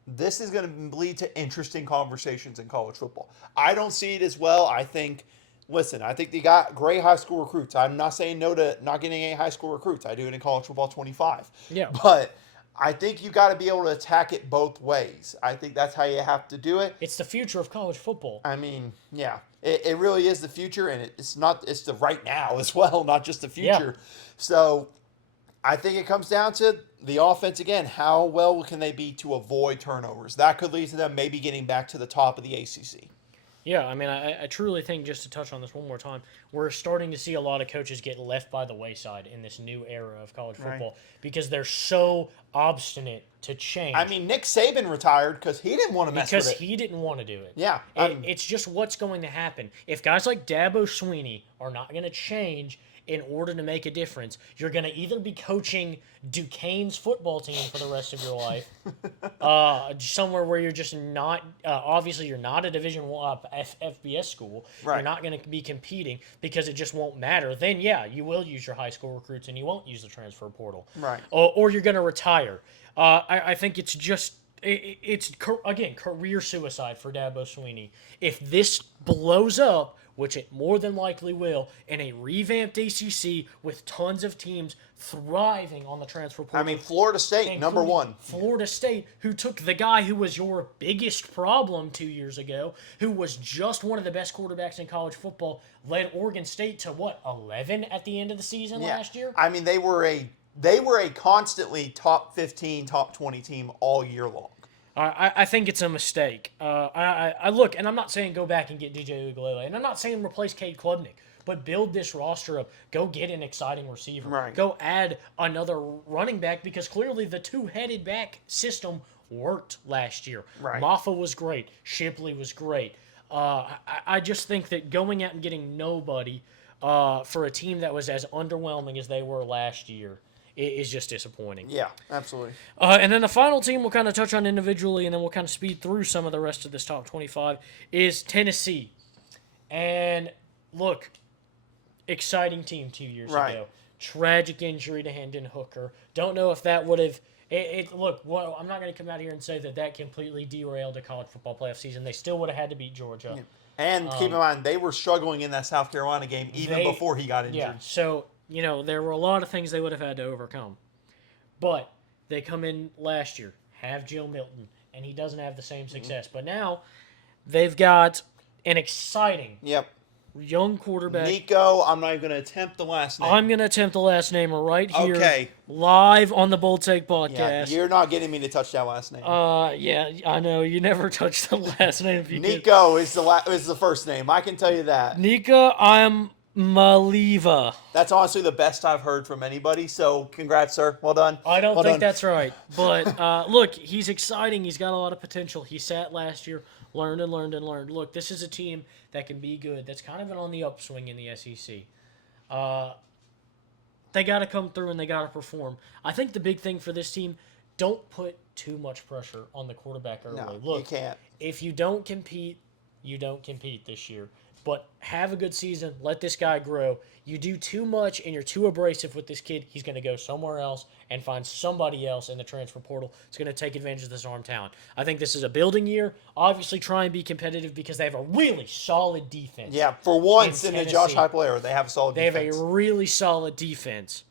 this is going to lead to interesting conversations in college football. I don't see it as well. I think, listen, I think they got great high school recruits. I'm not saying no to not getting any high school recruits. I do it in college football 25. Yeah. But I think you got to be able to attack it both ways. I think that's how you have to do it. It's the future of college football. I mean, yeah, it really is the future, and it's the right now as well, not just the future. Yeah. So I think it comes down to the offense again. How well can they be to avoid turnovers? That could lead to them maybe getting back to the top of the ACC. Yeah, I mean, I truly think, just to touch on this one more time, we're starting to see a lot of coaches get left by the wayside in this new era of college football because they're so obstinate to change. I mean, Nick Saban retired because he didn't want to mess with because it. he didn't want to do it. Yeah, It's just what's going to happen. If guys like Dabo Sweeney are not going to change in order to make a difference, you're going to either be coaching Duquesne's football team for the rest of your life, somewhere where you're just not, obviously you're not a Division One FBS school. Right. You're not going to be competing because it just won't matter. Then, yeah, you will use your high school recruits and you won't use the transfer portal. Right. Or you're going to retire. I think it's just, again, career suicide for Dabo Sweeney. If this blows up, which it more than likely will, in a revamped ACC with tons of teams thriving on the transfer portal. I mean, Florida State, number one. Florida State, who took the guy who was your biggest problem 2 years ago, who was just one of the best quarterbacks in college football, led Oregon State to, 11 at the end of the season last year? I mean, they were a constantly top 15, top 20 team all year long. I think it's a mistake. I look, and I'm not saying go back and get DJ Uiagalelei, and I'm not saying replace Cade Klubnik, but build this roster up. Go get an exciting receiver. Right. Go add another running back because clearly the two-headed back system worked last year. Right. Maffa was great. Shipley was great. I just think that going out and getting nobody for a team that was as underwhelming as they were last year is just disappointing. Yeah, absolutely. And then the final team we'll kind of touch on individually, and then we'll kind of speed through some of the rest of this top 25, is Tennessee. And look, exciting team 2 years ago. Tragic injury to Hendon Hooker. Don't know if that would have... I'm not going to come out here and say that completely derailed a college football playoff season. They still would have had to beat Georgia. Yeah. And keep in mind, they were struggling in that South Carolina game even before he got injured. Yeah, so... there were a lot of things they would have had to overcome. But they come in last year, have Joe Milton, and he doesn't have the same success. But now they've got an exciting young quarterback. Nico, I'm not even going to attempt the last name. I'm going to attempt the last name right here. Okay. Live on the Bold Take podcast. Yeah, you're not getting me to touch that last name. Yeah, I know. You never touch the last name if you Nico is the first name. I can tell you that. Nika, I'm Maliva. That's honestly the best I've heard from anybody, so congrats, sir. Well done. I don't think that's right. But look, he's exciting. He's got a lot of potential. He sat last year, learned and learned and learned. Look, this is a team that can be good. That's kind of on the upswing in the SEC. They got to come through and they got to perform. I think the big thing for this team, don't put too much pressure on the quarterback early. No, Look, you can't. If you don't compete, you don't compete this year. But have a good season. Let this guy grow. You do too much and you're too abrasive with this kid, he's going to go somewhere else and find somebody else in the transfer portal that's going to take advantage of this arm talent. I think this is a building year. Obviously, try and be competitive because they have a really solid defense. Yeah, for once in the Josh Heupel era, they have a solid defense. They have a really solid defense.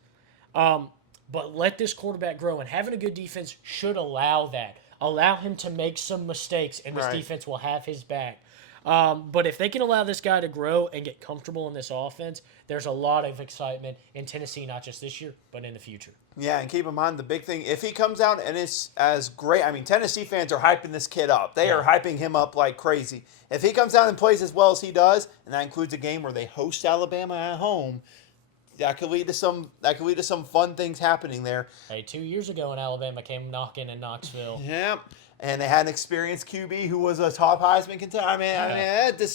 But let this quarterback grow, and having a good defense should allow that. Allow him to make some mistakes, and this defense will have his back. But if they can allow this guy to grow and get comfortable in this offense, there's a lot of excitement in Tennessee, not just this year, but in the future. Yeah, and keep in mind the big thing, if he comes out and is as great, I mean, Tennessee fans are hyping this kid up. They are hyping him up like crazy. If he comes out and plays as well as he does, and that includes a game where they host Alabama at home, that could lead to some fun things happening there. Hey, 2 years ago when Alabama came knocking in Knoxville. Yep. And they had an experienced QB who was a top Heisman contender. I mean, the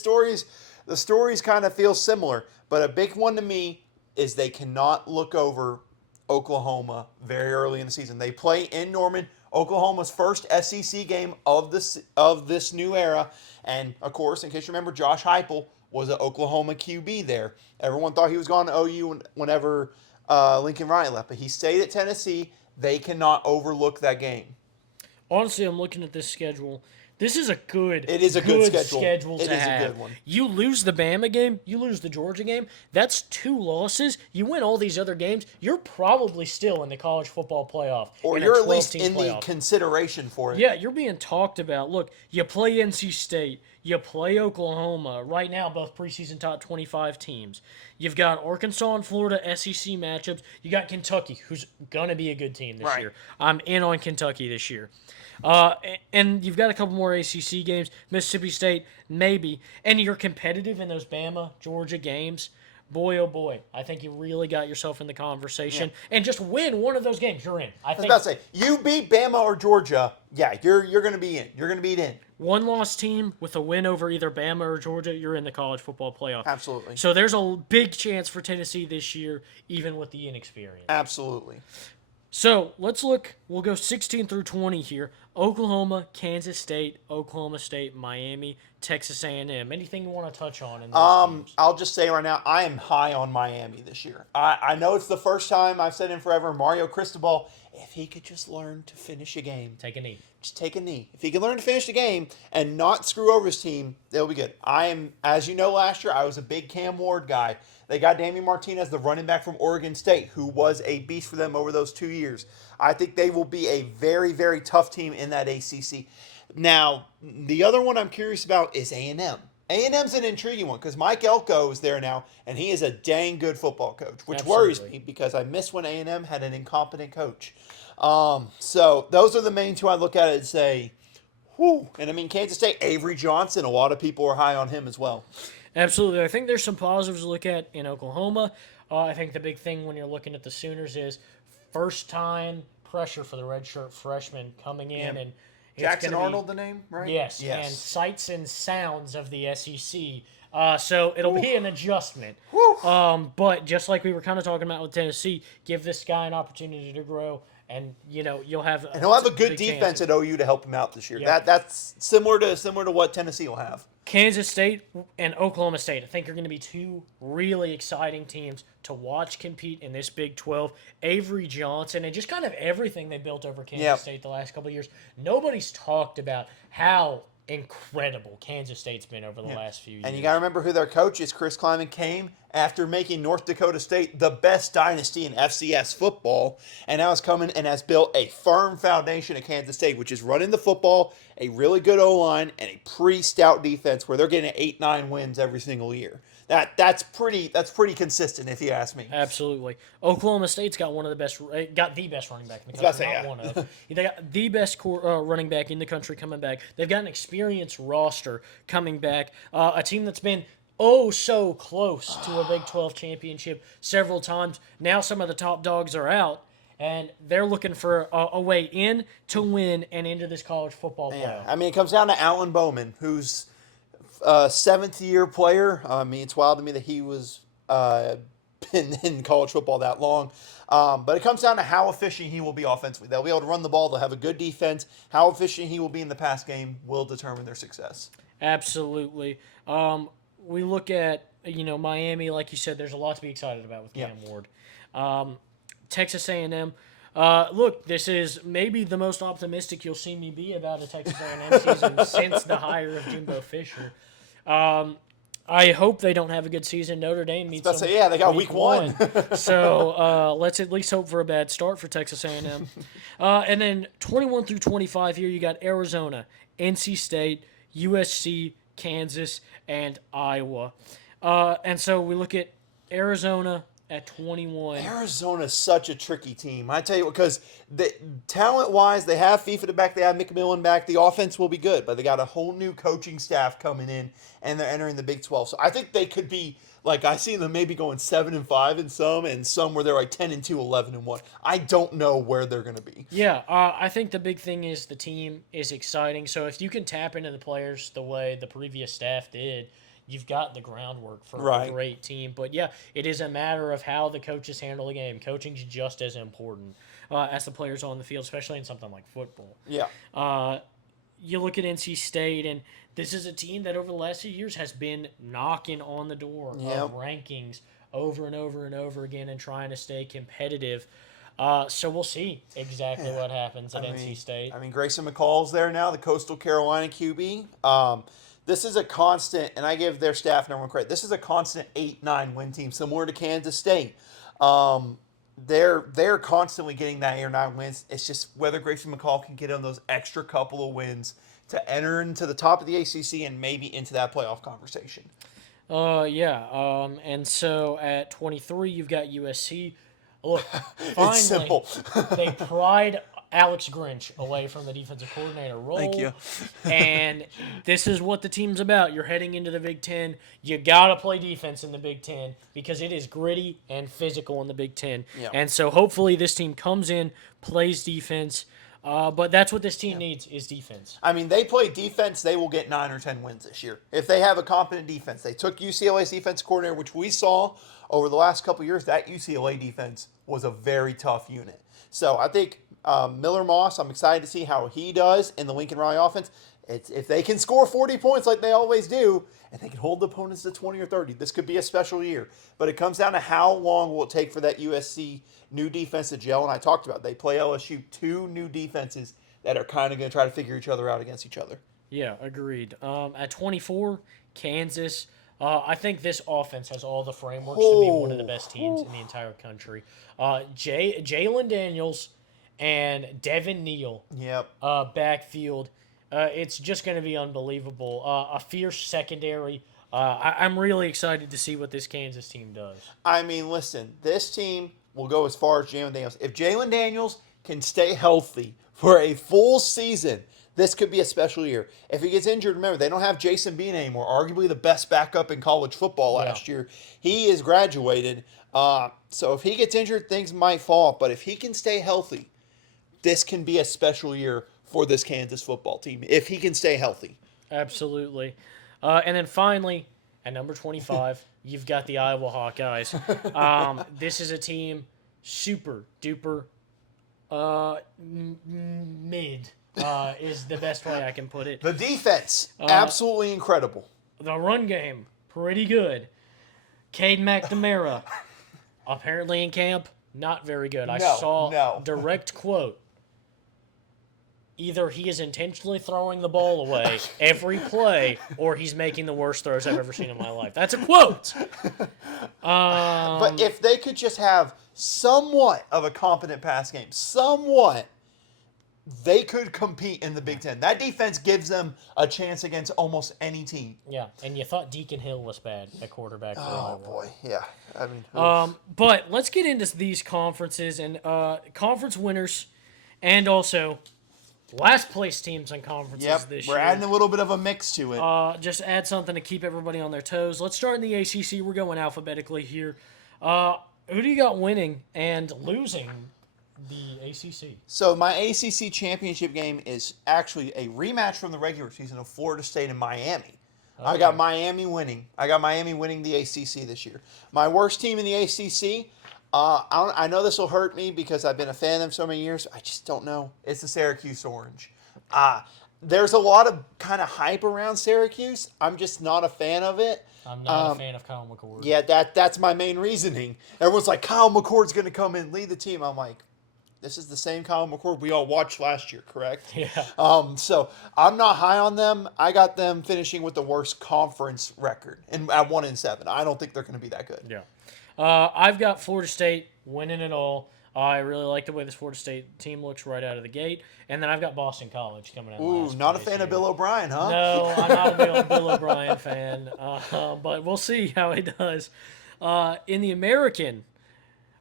stories kind of feel similar. But a big one to me is they cannot look over Oklahoma very early in the season. They play in Norman, Oklahoma's first SEC game of this new era. And, of course, in case you remember, Josh Heupel was an Oklahoma QB there. Everyone thought he was going to OU whenever Lincoln Riley left. But he stayed at Tennessee. They cannot overlook that game. Honestly, I'm looking at this schedule. This is a good, It is a good schedule. schedule It to is a have. good one. You lose the Bama game, you lose the Georgia game. That's 2 losses. You win all these other games, you're probably still in the college football playoff. Or in a you're at least 12-team in the playoff. consideration for it. Yeah, you're being talked about. Look, you play NC State, you play Oklahoma. Right now, both preseason top 25 teams. You've got Arkansas and Florida SEC matchups. You got Kentucky, who's gonna be a good team this Right. year. I'm in on Kentucky this year. And you've got a couple more ACC games. Mississippi State, maybe. And you're competitive in those Bama, Georgia games. Boy, oh boy, I think you really got yourself in the conversation. And just win one of those games, you're in. I was about to say, you beat Bama or Georgia, yeah, you're going to be in. You're going to be in. One-loss team with a win over either Bama or Georgia, you're in the college football playoff. Absolutely. So there's a big chance for Tennessee this year, even with the inexperience. Absolutely. So let's look. We'll go 16 through 20 here. Oklahoma, Kansas State, Oklahoma State, Miami, Texas A&M. Anything you want to touch on in those teams? I'll just say right now, I am high on Miami this year. I know it's the first time I've said in forever, Mario Cristobal, if he could just learn to finish a game. Take a knee. Just take a knee. If he can learn to finish the game and not screw over his team, they'll be good. I am, as you know, last year I was a big Cam Ward guy. They got Damian Martinez, the running back from Oregon State, who was a beast for them over those 2 years. I think they will be a very, very tough team in that ACC. Now, the other one I'm curious about is A&M. A&M's an intriguing one because Mike Elko is there now, and he is a dang good football coach, which worries me because I miss when A&M had an incompetent coach. So those are the main two I look at and say, whew. And I mean, Kansas State, Avery Johnson, a lot of people are high on him as well. Absolutely. I think there's some positives to look at in Oklahoma. I think the big thing when you're looking at the Sooners is first-time pressure for the redshirt freshman coming in. And Jackson Arnold, the name, right? Yes, and sights and sounds of the SEC. So it'll be an adjustment. But just like we were kind of talking about with Tennessee, give this guy an opportunity to grow. And you'll have and he'll have a good defense at OU to help him out this year. Yep. That's similar to what Tennessee will have. Kansas State and Oklahoma State, I think, are going to be two really exciting teams to watch compete in this Big 12. Avery Johnson and just kind of everything they built over Kansas State the last couple of years. Nobody's talked about how incredible Kansas State's been over the last few years. And you got to remember who their coach is. Chris Kleiman came after making North Dakota State the best dynasty in FCS football, and now is coming and has built a firm foundation at Kansas State, which is running the football, a really good O-line, and a pretty stout defense where they're getting 8-9 wins every single year. That's pretty consistent, if you ask me. Absolutely. Oklahoma State's got the best running back in the country. One of. They got the best running back in the country coming back. They've got an experienced roster coming back. A team that's been so close to a Big 12 championship several times. Now some of the top dogs are out, and they're looking for a way in to win and into this college football playoff. I mean, it comes down to Alan Bowman, who's seventh-year player. I mean, it's wild to me that he was in college football that long. But it comes down to how efficient he will be offensively. They'll be able to run the ball. They'll have a good defense. How efficient he will be in the pass game will determine their success. Absolutely. We look at, Miami, like you said, there's a lot to be excited about with Cam Ward. Texas A&M. Look, this is maybe the most optimistic you'll see me be about a Texas A&M season since the hire of Jimbo Fisher. I hope they don't have a good season. Notre Dame meets them. They got week one. So let's at least hope for a bad start for Texas A&M. And then 21 through 25 here, you got Arizona, NC State, USC, Kansas, and Iowa. And so we look at Arizona at 21. Arizona's such a tricky team. I tell you what, because talent-wise, they have FIFA to back, they have McMillan back. The offense will be good, but they got a whole new coaching staff coming in, and they're entering the Big 12. So I think they could be, like, I see them maybe going 7-5 in some where they're like 10-2, 11-1. I don't know where they're going to be. Yeah, I think the big thing is the team is exciting. So if you can tap into the players the way the previous staff did, you've got the groundwork for a great team. But, yeah, it is a matter of how the coaches handle the game. Coaching's just as important as the players on the field, especially in something like football. Yeah. You look at NC State, and this is a team that over the last few years has been knocking on the door of rankings over and over and over again and trying to stay competitive. So we'll see exactly what happens at NC State. I mean, Grayson McCall's there now, the Coastal Carolina QB. This is a constant, and I give their staff number one credit. This is a constant 8-9 win team, similar to Kansas State. They're constantly getting that 8 or 9 wins. It's just whether Grayson McCall can get on those extra couple of wins to enter into the top of the ACC and maybe into that playoff conversation. Yeah. And so at 23, you've got USC. Look, finally, It's simple. they pried Alex Grinch away from the defensive coordinator role. Thank you. And this is what the team's about. You're heading into the Big Ten. You got to play defense in the Big Ten because it is gritty and physical in the Big Ten. Yeah. And so hopefully this team comes in, plays defense. But that's what this team needs is defense. I mean, they play defense, they will get 9 or 10 wins this year. If they have a competent defense. They took UCLA's defense coordinator, which we saw over the last couple of years. That UCLA defense was a very tough unit. So I think Miller Moss, I'm excited to see how he does in the Lincoln Riley offense. If they can score 40 points like they always do, and they can hold the opponents to 20 or 30, this could be a special year. But it comes down to how long will it take for that USC new defense to gel. And I talked about they play LSU, 2 new defenses that are kind of going to try to figure each other out against each other. Yeah, agreed. At 24, Kansas. I think this offense has all the frameworks to be one of the best teams in the entire country. Jalen Daniels and Devin Neal. Yep. Backfield. It's just going to be unbelievable. A fierce secondary. I'm really excited to see what this Kansas team does. I mean, listen, this team will go as far as Jalen Daniels. If Jalen Daniels can stay healthy for a full season, this could be a special year. If he gets injured, remember, they don't have Jason Bean anymore, arguably the best backup in college football last year. He is graduated. So if he gets injured, things might fall. But if he can stay healthy, this can be a special year for this Kansas football team, if he can stay healthy. Absolutely. And then finally, at number 25, you've got the Iowa Hawkeyes. This is a team super duper mid is the best way I can put it. The defense, absolutely incredible. The run game, pretty good. Cade McNamara, apparently in camp, not very good. I saw direct quote. Either he is intentionally throwing the ball away every play, or he's making the worst throws I've ever seen in my life. That's a quote. But if they could just have somewhat of a competent pass game, somewhat, they could compete in the Big Ten. That defense gives them a chance against almost any team. Yeah, and you thought Deacon Hill was bad at quarterback. Oh, boy, yeah. I mean, but let's get into these conferences and conference winners and also last place teams and conferences this year. We're adding a little bit of a mix to it. Just add something to keep everybody on their toes. Let's start in the ACC. We're going alphabetically here. Who do you got winning and losing the ACC? So my ACC championship game is actually a rematch from the regular season of Florida State and Miami. Okay. I got Miami winning. The ACC this year. My worst team in the ACC, I know this will hurt me because I've been a fan of them so many years. I just don't know. It's the Syracuse Orange. There's a lot of kind of hype around Syracuse. I'm just not a fan of it. I'm not a fan of Kyle McCord. Yeah, that's my main reasoning. Everyone's like, Kyle McCord's going to come in and lead the team. I'm like, this is the same Kyle McCord we all watched last year, correct? Yeah. So I'm not high on them. I got them finishing with the worst conference record and at 1-7. I don't think they're going to be that good. Yeah. I've got Florida State winning it all. I really like the way this Florida State team looks right out of the gate. And then I've got Boston College coming out. Ooh, not a fan of Bill O'Brien, huh? No, I'm not a Bill O'Brien fan. But we'll see how he does. In the American,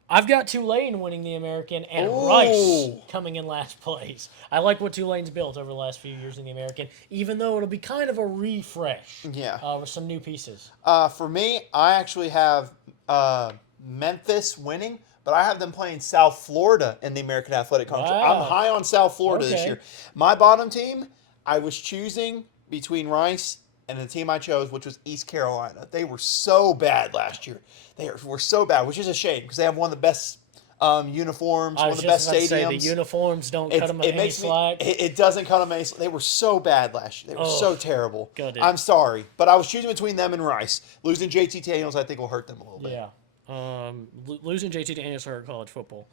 I've got Tulane winning the American and Rice coming in last place. I like what Tulane's built over the last few years in the American, even though it'll be kind of a refresh with some new pieces. For me, I actually have Memphis winning, but I have them playing South Florida in the American Athletic Conference. Wow. I'm high on South Florida this year. My bottom team, I was choosing between Rice and the team I chose, which was East Carolina. They were so bad last year. They were so bad, which is a shame because they have one of the best uniforms, one of the best stadiums. Say, the uniforms don't cut them any slack. It doesn't cut them any slack. They were so bad last year. They were so terrible. God, I'm sorry, but I was choosing between them and Rice. Losing JT Daniels, I think, will hurt them a little bit. Yeah. Losing JT Daniels hurt college football.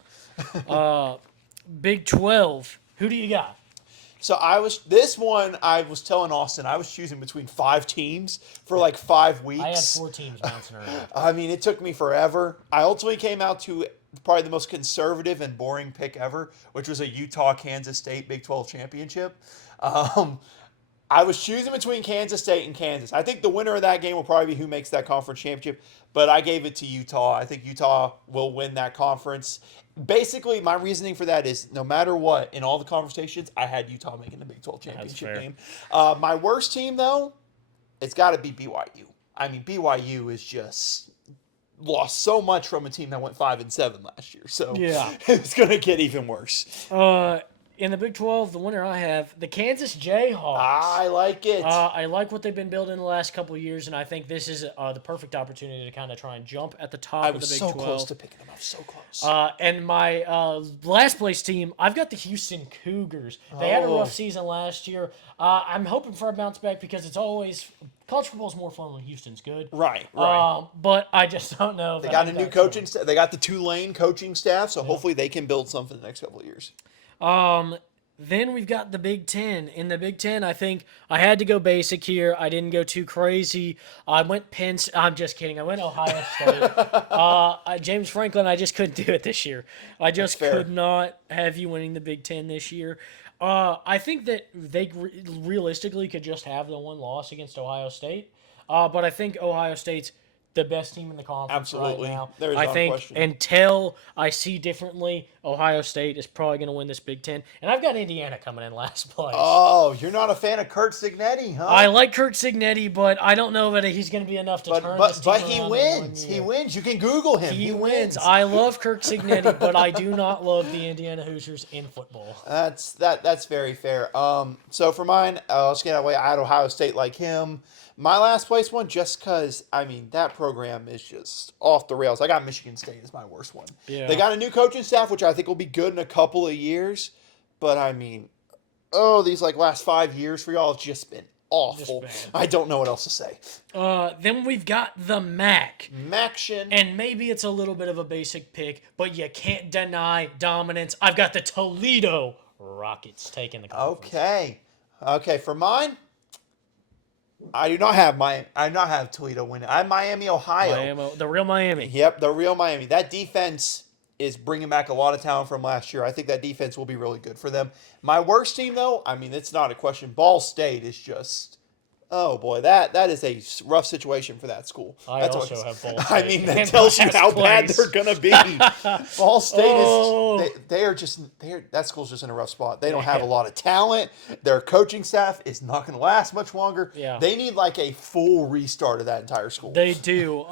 Big 12. Who do you got? So I was telling Austin I was choosing between 5 teams for like 5 weeks. I had 4 teams bouncing around. I mean, it took me forever. I ultimately came out to probably the most conservative and boring pick ever, which was a Utah-Kansas State Big 12 championship. I was choosing between Kansas State and Kansas. I think the winner of that game will probably be who makes that conference championship, but I gave it to Utah. I think Utah will win that conference. Basically, my reasoning for that is no matter what, in all the conversations, I had Utah making the Big 12 championship fair. game. My worst team, though, it's got to be BYU. I mean, BYU is just lost so much from a team that went 5-7 last year. So Yeah. it's going to get even worse. In the Big 12, the winner I have, the Kansas Jayhawks. I like it. I like what they've been building the last couple of years, and I think this is the perfect opportunity to kind of try and jump at the top I of the was Big so 12. close to picking them up. So close. And my last place team, I've got the Houston Cougars. They had a Oh. rough season last year. I'm hoping for a bounce back because it's always college football is more fun when Houston's good. Right. But I just don't know. They got a new coaching staff. They got the Tulane coaching staff, so hopefully they can build something the next couple of years. Then we've got the Big Ten. In the Big Ten, I think I had to go basic here. I didn't go too crazy. I went Penn. I'm just kidding. I went Ohio State. James Franklin, I just couldn't do it this year. I just could not have you winning the Big Ten this year. I think that they realistically could just have the one loss against Ohio State. But I think Ohio State's the best team in the conference Absolutely. right now. There is I no think question. until I see differently, Ohio State is probably going to win this Big Ten. And I've got Indiana coming in last place. Oh, you're not a fan of Kurt Signetti, huh? I like Kurt Signetti, but I don't know that he's going to be enough to turn this team but he around in wins. 1 year. He wins. You can Google him. He wins. I love Kirk Signetti, but I do not love the Indiana Hoosiers in football. That's very fair. So for mine, let's get out of the way. I had Ohio State like him. My last place one, just because, I mean, that program is just off the rails. I got Michigan State as my worst one. Yeah. They got a new coaching staff, which I think will be good in a couple of years. But, I mean, these like last 5 years for y'all have just been awful. Just I don't know what else to say. Then we've got the MAC. Maction. And maybe it's a little bit of a basic pick, but you can't deny dominance. I've got the Toledo Rockets taking the conference. Okay, for mine, I do not have Toledo winning. I have Miami, Ohio. The real Miami. Yep, the real Miami. That defense is bringing back a lot of talent from last year. I think that defense will be really good for them. My worst team, though, I mean, it's not a question. Ball State is just, oh boy, that is a rough situation for that school. I also have Ball State. I mean, that in tells you last how bad place. they're gonna be. Ball State Oh. is that school's just in a rough spot. They don't have a lot of talent. Their coaching staff is not going to last much longer. Yeah. They need like a full restart of that entire school. They do.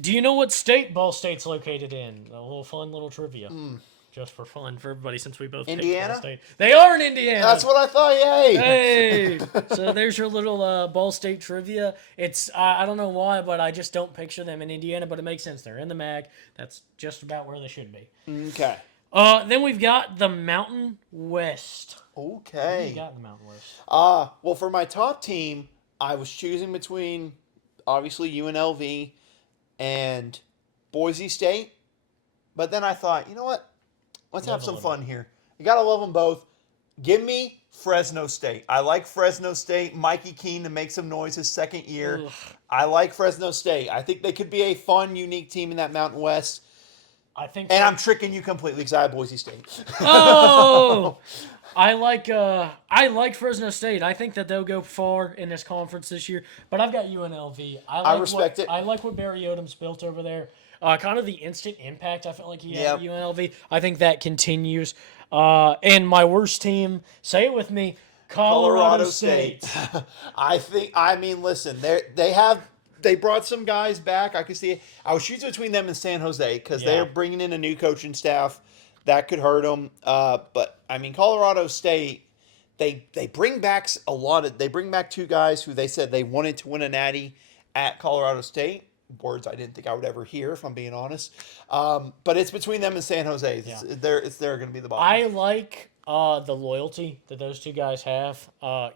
Do you know what state Ball State's located in? A little fun little trivia. Just for fun for everybody since we both picked Indiana? Ball State. They are in Indiana. That's what I thought. Yay! Hey, so there's your little Ball State trivia. It's I don't know why, but I just don't picture them in Indiana, but it makes sense. They're in the MAG. That's just about where they should be. Okay. Then we've got the Mountain West. Who Okay. you got in the Mountain West? Well, for my top team, I was choosing between obviously UNLV and Boise State, but then I thought, you know what? Let's have some fun here. You gotta love them both. Give me Fresno State. I like Fresno State. Mikey Keene to make some noise his second year. Ugh. I like Fresno State. I think they could be a fun, unique team in that Mountain West. I think. And I'm tricking you completely because I have Boise State. Oh, I like Fresno State. I think that they'll go far in this conference this year. But I've got UNLV. I respect it. I like what Barry Odom's built over there. Kind of the instant impact I felt like he had at UNLV. I think that continues. And my worst team, say it with me, Colorado State. Listen, they brought some guys back. I could see it. I was choosing between them and San Jose because they're bringing in a new coaching staff. That could hurt them. But I mean, Colorado State, they bring back they bring back two guys who they said they wanted to win a natty at Colorado State. Words I didn't think I would ever hear, if I'm being honest. But it's between them and San Jose. They're going to be the bottom. I like the loyalty that those two guys have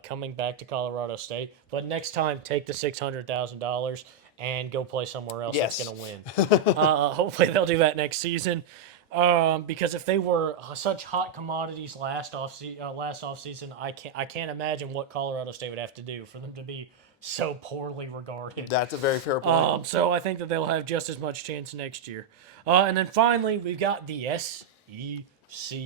coming back to Colorado State. But next time, take the $600,000 and go play somewhere else Yes. that's going to win. Hopefully they'll do that next season. Because if they were such hot commodities last offseason, I can't imagine what Colorado State would have to do for them to be so poorly regarded. That's a very fair point. So I think that they'll have just as much chance next year. And then finally, we've got the SEC.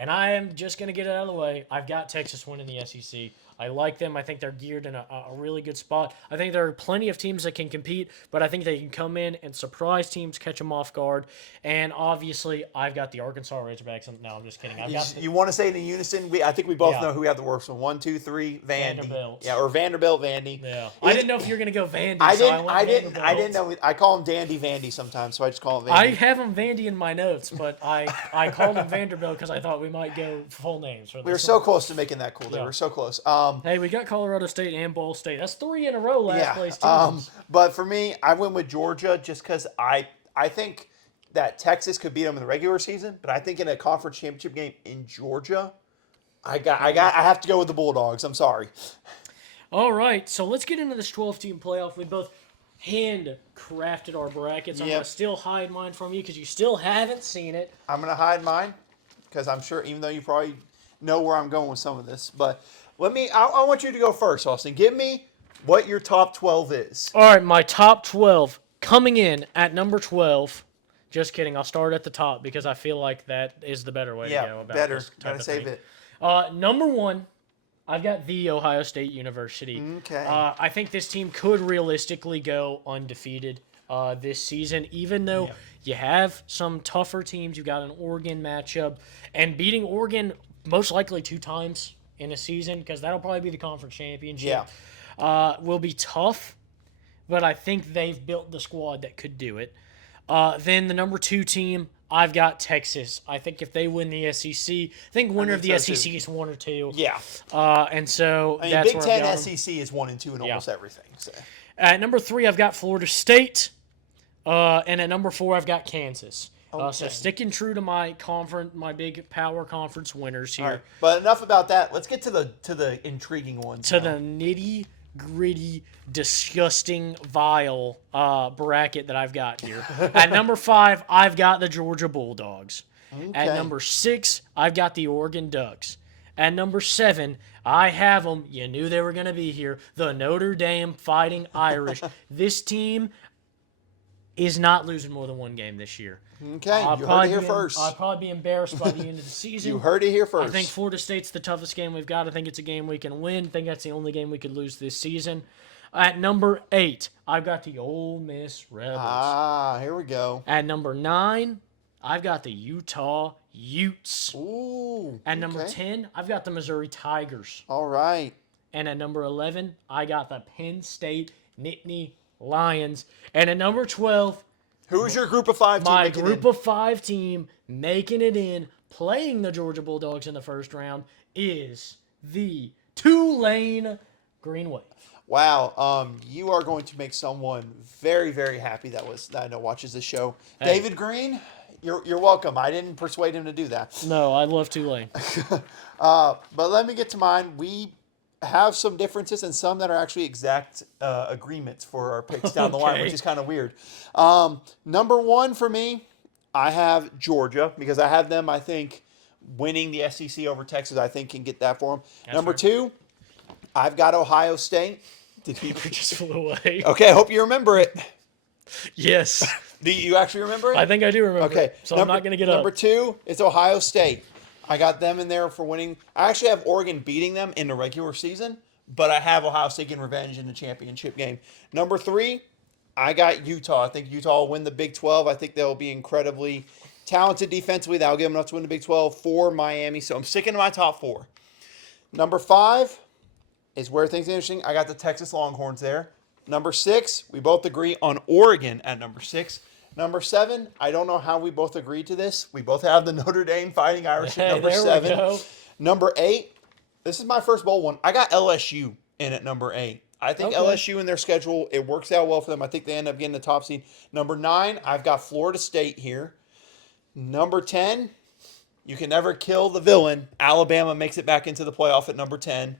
And I am just going to get it out of the way. I've got Texas winning the SEC. I like them. I think they're geared in a really good spot. I think there are plenty of teams that can compete, but I think they can come in and surprise teams, catch them off guard. And obviously, I've got the Arkansas Razorbacks. No, I'm just kidding. You want to say it in unison? I think we both Yeah. know who we have the worst one. 1, 2, 3, Vandy. Vanderbilt. Yeah, or Vanderbilt, Vandy. Yeah. I didn't know if you were going to go Vandy. I so didn't. I went I didn't Vanderbilt. know. I call him Dandy Vandy sometimes, so I just call him Vandy. I have them Vandy in my notes, but I called them Vanderbilt because I thought we might go full names. For We were this so one. close to making that cool. They Yeah. were so close. Hey, we got Colorado State and Ball State. That's 3 in a row last place yeah. teams. But for me, I went with Georgia just because I think that Texas could beat them in the regular season, but I think in a conference championship game in Georgia, I have to go with the Bulldogs. I'm sorry. All right, so let's get into this 12-team playoff. We both handcrafted our brackets. I'm Yep. going to still hide mine from you because you still haven't seen it. I'm gonna hide mine because I'm sure, even though you probably know where I'm going with some of this, but I want you to go first, Austin. Give me what your top 12 is. All right, my top 12 coming in at number 12. Just kidding. I'll start at the top because I feel like that is the better way to go about better. this type Gotta of save thing. it. Number 1, I've got the Ohio State University. Okay. I think this team could realistically go undefeated this season, even though you have some tougher teams. You've got an Oregon matchup, and beating Oregon most likely 2 times in a season, because that'll probably be the conference championship, will be tough, but I think they've built the squad that could do it. Then the number 2 team, I've got Texas. I think if they win the SEC, I think winner of the think so, SEC is 1 or 2. Yeah. And so I mean, that's Big where I've Ten got 'em. SEC is 1 and 2 in almost everything. So. At number 3, I've got Florida State. And at number 4, I've got Kansas. So Okay. sticking true to my big power conference winners here. All right. But enough about that. Let's get to the intriguing ones. To now. the nitty-gritty, disgusting, vile bracket that I've got here. At number 5, I've got the Georgia Bulldogs. At Okay. number 6, I've got the Oregon Ducks. At number 7, I have them. You knew they were going to be here. The Notre Dame Fighting Irish. This team is not losing more than 1 game this year. Okay, you heard it here first. I'll probably be embarrassed by the end of the season. You heard it here I first. think Florida State's the toughest game we've got. I think it's a game we can win. I think that's the only game we could lose this season. At number 8, I've got the Ole Miss Rebels. Here we go. At number 9, I've got the Utah Utes. Ooh. At number okay. 10, I've got the Missouri Tigers. All right. And at number 11, I got the Penn State Nittany Lions. And at number 12, Who is your group of 5 team? my making group it? of 5 team making it in, playing the Georgia Bulldogs in the first round, is the Tulane Green Wave. Wow. You are going to make someone very, very happy that I know watches this show. Hey. David Green, you're welcome. I didn't persuade him to do that. No, I love Tulane. But let me get to mine. We have some differences and some that are actually exact agreements for our picks down the line, Okay. which is kind of weird. Number 1 for me, I have Georgia because I have them, I think, winning the SEC over Texas. I think can get that for them. Number fair. 2, I've got Ohio State. Did you Just flew away. Okay, I hope you remember it. Yes. Do you actually remember it? I think I do remember. Okay, it, so I'm not going to get Number up. 2 is Ohio State. I got them in there for winning. I actually have Oregon beating them in the regular season, but I have Ohio State getting revenge in the championship game. Number 3, I got Utah. I think Utah will win the Big 12. I think they'll be incredibly talented defensively. That'll give them enough to win the Big 12 for Miami. So I'm sticking to my top 4. Number 5 is where things are interesting. I got the Texas Longhorns there. Number 6, we both agree on Oregon at number 6. Number 7, I don't know how we both agreed to this. We both have the Notre Dame Fighting Irish at Hey, number there we 7. go. Number 8, this is my first bowl one. I got LSU in at number 8. I think Okay. LSU in their schedule, it works out well for them. I think they end up getting the top seed. Number 9, I've got Florida State here. Number 10, you can never kill the villain. Alabama makes it back into the playoff at number 10.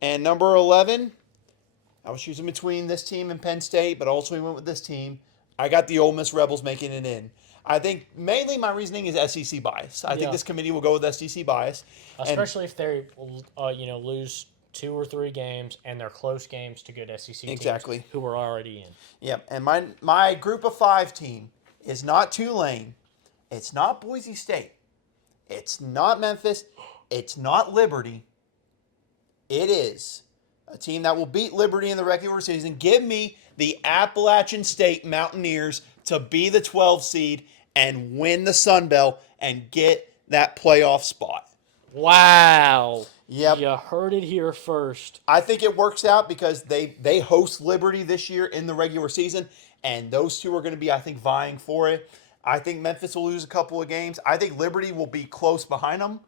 And number 11, I was choosing between this team and Penn State, but also we went with this team. I got the Ole Miss Rebels making it in. I think mainly my reasoning is SEC bias. I think Yeah. this committee will go with SEC bias. And Especially if they, lose 2 or 3 games and they're close games to good SEC teams exactly. who are already in. Yep. And my group of 5 team is not Tulane. It's not Boise State. It's not Memphis. It's not Liberty. It is a team that will beat Liberty in the regular season. Give me the Appalachian State Mountaineers to be the 12 seed and win the Sun Belt and get that playoff spot. Wow. Yep. You heard it here first. I think it works out because they host Liberty this year in the regular season, and those two are going to be, I think, vying for it. I think Memphis will lose a couple of games. I think Liberty will be close behind them,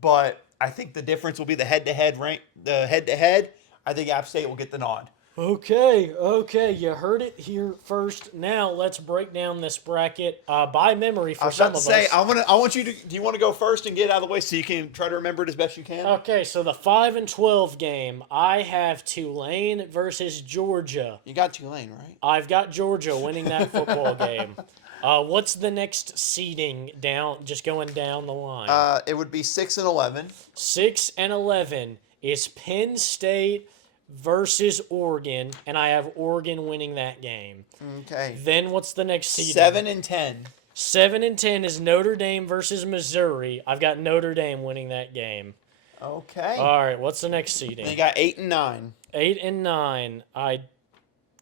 but I think the difference will be the head-to-head rank. The head-to-head, I think App State will get the nod. Okay. You heard it here first. Now let's break down this bracket by memory for some of us. I want you to. Do you want to go first and get it out of the way so you can try to remember it as best you can? Okay, so the 5 and 12 game, I have Tulane versus Georgia. You got Tulane, right? I've got Georgia winning that football game. What's the next seeding down? Just going down the line. It would be 6 and 11. 6 and 11 is Penn State versus Oregon, and I have Oregon winning that game. Okay. Then what's the next seeding? 7 and 10. 7 and 10 is Notre Dame versus Missouri. I've got Notre Dame winning that game. Okay. All right, what's the next seeding? They got 8 and 9. 8 and 9. I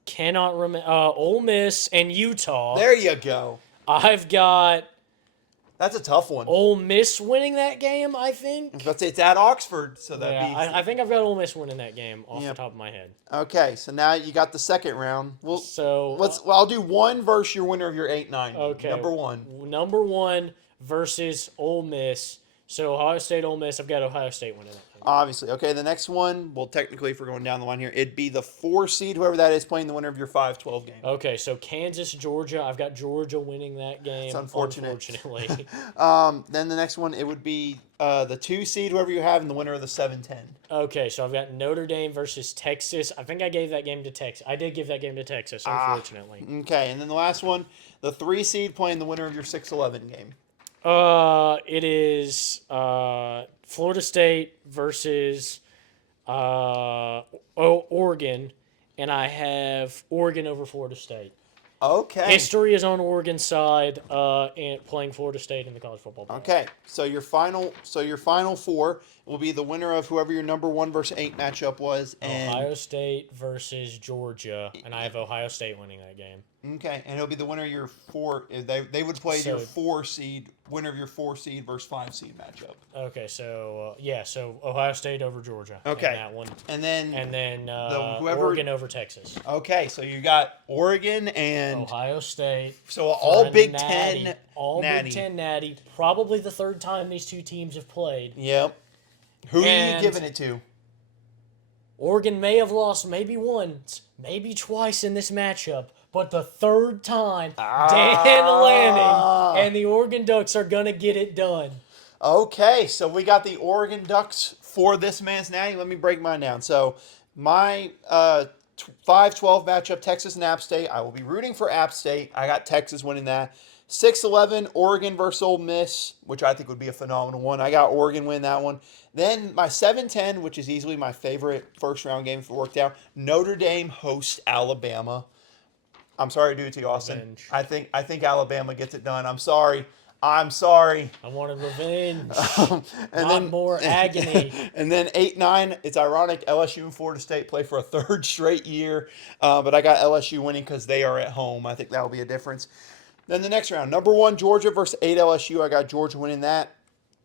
cannot remember. Ole Miss and Utah. There you go. I've got That's a tough one. Ole Miss winning that game, I think. I was about to say it's at Oxford, so that'd be. I think I've got Ole Miss winning that game off Yep. the top of my head. Okay, so now you got the second round. So I'll do one versus your winner of your 8-9. okay. Number 1. Number 1 versus Ole Miss. So Ohio State, Ole Miss. I've got Ohio State winning that game. Obviously. Okay, the next one, well, technically, if we're going down the line here, it'd be the 4 seed, whoever that is, playing the winner of your 5-12 game. Okay, so Kansas, Georgia. I've got Georgia winning that game. It's unfortunate. Unfortunately. Then the next one, it would be the 2 seed, whoever you have, and the winner of the 7-10. Okay, so I've got Notre Dame versus Texas. I think I gave that game to Texas. I did give that game to Texas, unfortunately. Okay, and then the last one, the 3 seed playing the winner of your 6-11 game. It is Florida State versus Oregon, and I have Oregon over Florida State. Okay. History is on Oregon's side, and playing Florida State in the college football playoff. Okay, so your final 4 will be the winner of whoever your number 1 versus 8 matchup was, and Ohio State versus Georgia, and I have Ohio State winning that game. okay, and it'll be the winner of your 4. They would play your So- 4 seed, winner of your 4 seed versus 5 seed matchup. Okay, so so Ohio State over Georgia. Okay. in that one, And then whoever- Oregon over Texas. okay, so you got Oregon and Ohio State. so for all a Big natty. 10 All natty. Big Ten natty. Probably the third time these two teams have played. Yep. Who are you And- giving it to? Oregon may have lost maybe once, maybe twice in this matchup, but the third time, Dan Lanning and the Oregon Ducks are going to get it done. Okay, so we got the Oregon Ducks for this man's natty. Let me break mine down. So my 5-12 matchup, Texas and App State. I will be rooting for App State. I got Texas winning that. 6-11, Oregon versus Ole Miss, which I think would be a phenomenal one. I got Oregon win that one. Then my 7-10, which is easily my favorite first-round game if it worked out. Notre Dame hosts Alabama. I'm sorry to do it to you, Austin. Revenge. I think Alabama gets it done. I'm sorry. I'm sorry. I wanted revenge, And not more agony. And then 8-9, it's ironic, LSU and Florida State play for a third straight year. But I got LSU winning because they are at home. I think that will be a difference. Then the next round, number 1, Georgia versus 8 LSU. I got Georgia winning that.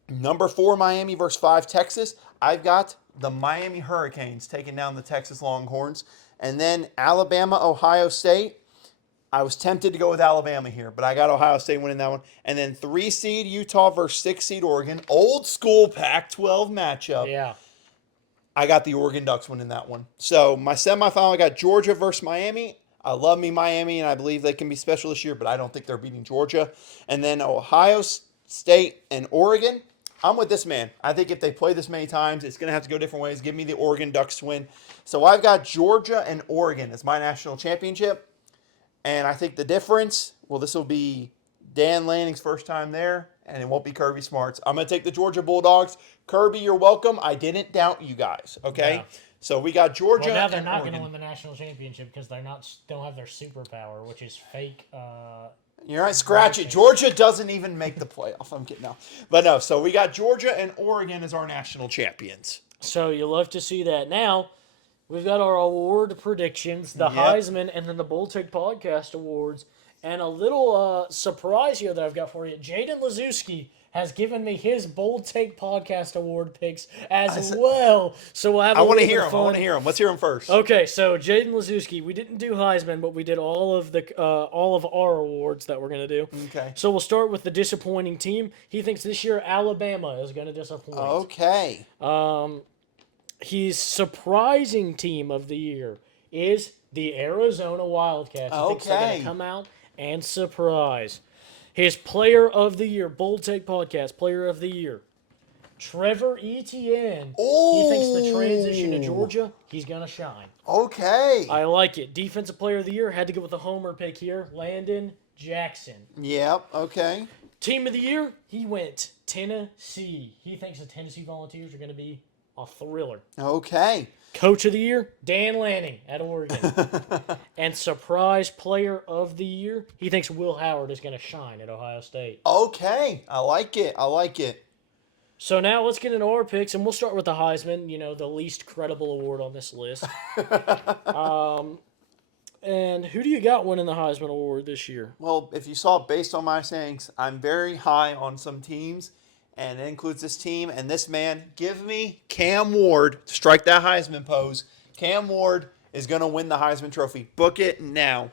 Number 4, Miami versus 5 Texas. I've got the Miami Hurricanes taking down the Texas Longhorns. And then Alabama, Ohio State. I was tempted to go with Alabama here, but I got Ohio State winning that one. And then 3 seed Utah versus 6 seed Oregon. Old school Pac-12 matchup. Yeah. I got the Oregon Ducks winning that one. So my semifinal, I got Georgia versus Miami. I love me Miami, and I believe they can be special this year, but I don't think they're beating Georgia. And then Ohio State and Oregon. I'm with this man. I think if they play this many times, it's going to have to go different ways. Give me the Oregon Ducks to win. So I've got Georgia and Oregon as my national championship. And I think the difference, well, this will be Dan Lanning's first time there, and it won't be Kirby Smart's. I'm going to take the Georgia Bulldogs. Kirby, you're welcome. I didn't doubt you guys, okay? Yeah. So we got Georgia Well, now they're and not going Oregon. to win the national championship because don't have their superpower, which is fake. You're right, scratch it. Georgia doesn't even make the playoff. I'm kidding now. But no, so we got Georgia and Oregon as our national champions. So you love to see that. Now, we've got our award predictions, the Yep. Heisman, and then the Bull Take Podcast Awards. And a little surprise here that I've got for you. Jaden Lazuski has given me his Bold Take Podcast Award picks as well. So we'll have I want to little hear bit of him. I fun. want to hear him. Let's hear him first. Okay, so Jaden Lazuski, we didn't do Heisman, but we did all of our awards that we're gonna do. Okay. So we'll start with the disappointing team. He thinks this year Alabama is gonna disappoint. Okay. His surprising team of the year is the Arizona Wildcats. He thinks they're Okay. gonna come out and surprise. His player of the year, Bold Take Podcast, player of the year, Trevor Etienne. He thinks the transition to Georgia, he's going to shine. Okay. I like it. Defensive player of the year, had to go with a homer pick here, Landon Jackson. Yep. Okay. Team of the year, he went Tennessee. He thinks the Tennessee Volunteers are going to be a thriller. Okay. Coach of the year, Dan Lanning at Oregon. And surprise player of the year, he thinks Will Howard is going to shine at Ohio State. Okay. I like it. I like it. So now let's get into our picks, and we'll start with the Heisman, the least credible award on this list. And who do you got winning the Heisman Award this year? Well, if you saw based on my sayings, I'm very high on some teams, and it includes this team and this man. Give me Cam Ward to strike that Heisman pose. Cam Ward is going to win the Heisman Trophy. Book it now.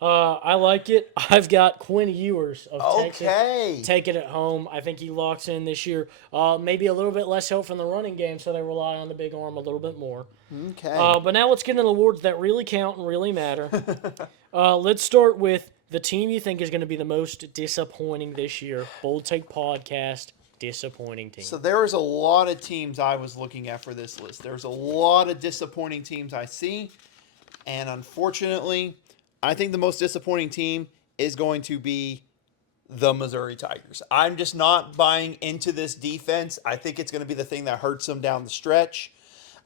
I like it. I've got Quinn Ewers of Texas Okay. taking it home. I think he locks in this year. Maybe a little bit less help from the running game, so they rely on the big arm a little bit more. Okay. But now let's get into the awards that really count and really matter. Let's start with the team you think is going to be the most disappointing this year. Bold Take Podcast, disappointing team. So there was a lot of teams I was looking at for this list. There's a lot of disappointing teams I see, and unfortunately, I think the most disappointing team is going to be the Missouri Tigers. I'm just not buying into this defense. I think it's going to be the thing that hurts them down the stretch.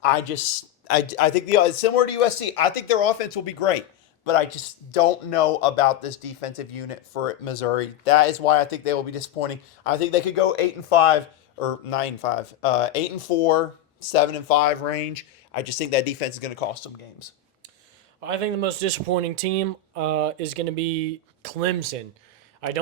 I think similar to USC, I think their offense will be great, but I just don't know about this defensive unit for Missouri. That is why I think they will be disappointing. I think they could go 8-5 or 9-5, 8-4, 7-5 range. I just think that defense is going to cost them games. I think the most disappointing team is going to be Clemson. I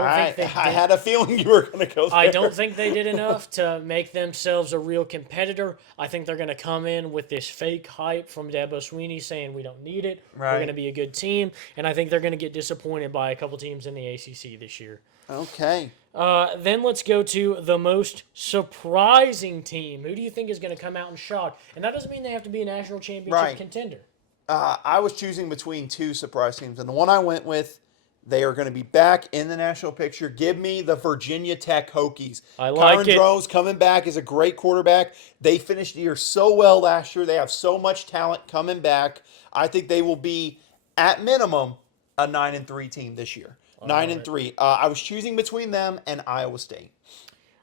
had a feeling you were going to go there. I don't think they did enough to make themselves a real competitor. I think they're going to come in with this fake hype from Dabo Swinney saying we don't need it. Right. We're going to be a good team. And I think they're going to get disappointed by a couple teams in the ACC this year. Okay. Then let's go to the most surprising team. Who do you think is going to come out and shock? And that doesn't mean they have to be a national championship contender. I was choosing between two surprise teams, and the one I went with, they are going to be back in the national picture. Give me the Virginia Tech Hokies. I like Kyron it. Drones coming back is a great quarterback. They finished the year so well last year. They have so much talent coming back. I think they will be, at minimum, a 9-3 team this year. 9-3. I was choosing between them and Iowa State.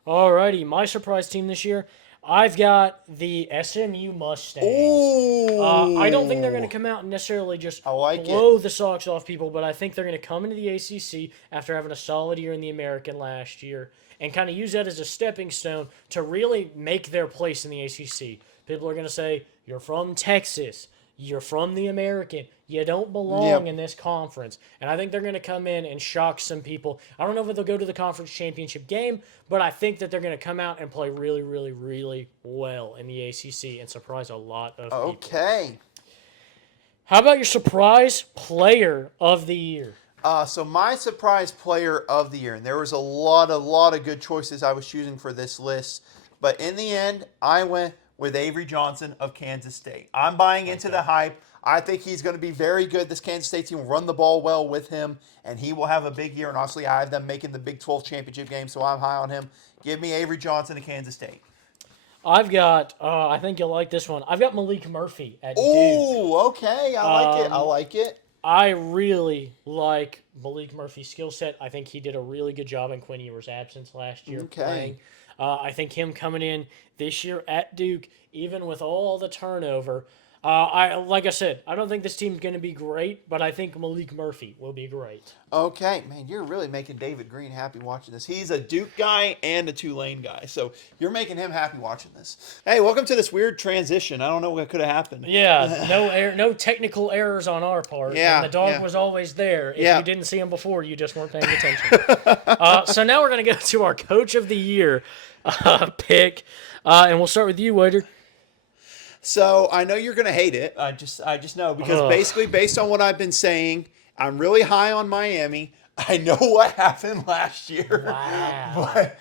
Alrighty, my surprise team this year, I've got the SMU Mustangs. Ooh. I don't think they're going to come out and necessarily just like blow the socks off people, but I think they're going to come into the ACC after having a solid year in the American last year and kind of use that as a stepping stone to really make their place in the ACC. People are going to say, you're from Texas. You're from the American. You don't belong in this conference. And I think they're going to come in and shock some people. I don't know if they'll go to the conference championship game, but I think that they're going to come out and play really, really, really well in the ACC and surprise a lot of people. Okay. How about your surprise player of the year? So my surprise player of the year, and there was a lot of good choices I was choosing for this list, but in the end, I went with Avery Johnson of Kansas State. I'm buying into the hype. I think he's going to be very good. This Kansas State team will run the ball well with him, and he will have a big year. And honestly, I have them making the Big 12 championship game, so I'm high on him. Give me Avery Johnson to Kansas State. I've got, I think you'll like this one. I've got Malik Murphy at Duke. Oh, okay. I like it. I like it. I really like Malik Murphy's skill set. I think he did a really good job in Quinn Ewers' absence last year playing. I think him coming in this year at Duke, even with all the turnover, like I said, I don't think this team's going to be great, but I think Malik Murphy will be great. Okay, man, you're really making David Green happy watching this. He's a Duke guy and a Tulane guy, so you're making him happy watching this. Hey, welcome to this weird transition. I don't know what could have happened. Yeah, no technical errors on our part. Yeah, and the dog yeah. was always there. If Yeah. you didn't see him before, you just weren't paying attention. So now we're going to go to our Coach of the Year pick, and we'll start with you, Waiter. So I know you're gonna hate it. I just know because basically based on what I've been saying, I'm really high on Miami. I know what happened last year, Wow. but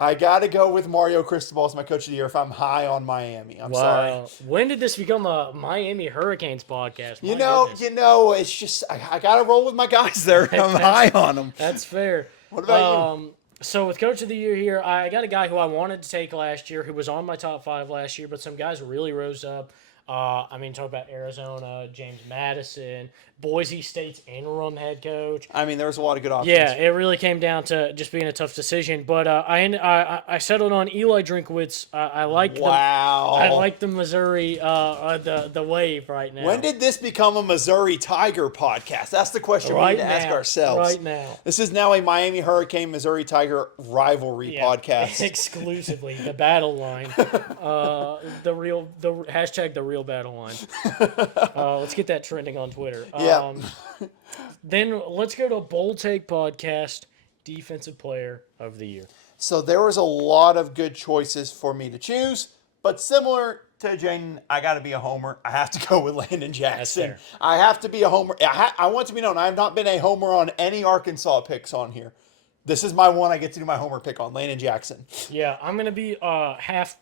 I got to go with Mario Cristobal as my coach of the year if I'm high on Miami. I'm sorry. When did this become a Miami Hurricanes podcast? My You know, goodness. it's just I got to roll with my guys there. I'm high on them. That's fair. What about you? So with Coach of the Year here, I got a guy who I wanted to take last year, who was on my top 5 last year, but some guys really rose up. Talk about Arizona, James Madison, Boise State's interim head coach. I mean, there was a lot of good options. Yeah, it really came down to just being a tough decision. But I settled on Eli Drinkwitz. I like I like the Missouri the wave right now. When did this become a Missouri Tiger podcast? That's the question we need to ask ourselves. Right now. This is now a Miami Hurricane Missouri Tiger rivalry podcast. Exclusively the battle line. The real battle line. Let's get that trending on Twitter. Yeah. Then let's go to Bold Take Podcast, Defensive Player of the Year. So there was a lot of good choices for me to choose, but similar to Jaden, I got to be a homer. I have to go with Landon Jackson. That's fair. I have to be a homer. I want to be known. I have not been a homer on any Arkansas picks on here. This is my one I get to do my homer pick on, Landon Jackson. Yeah, I'm gonna be half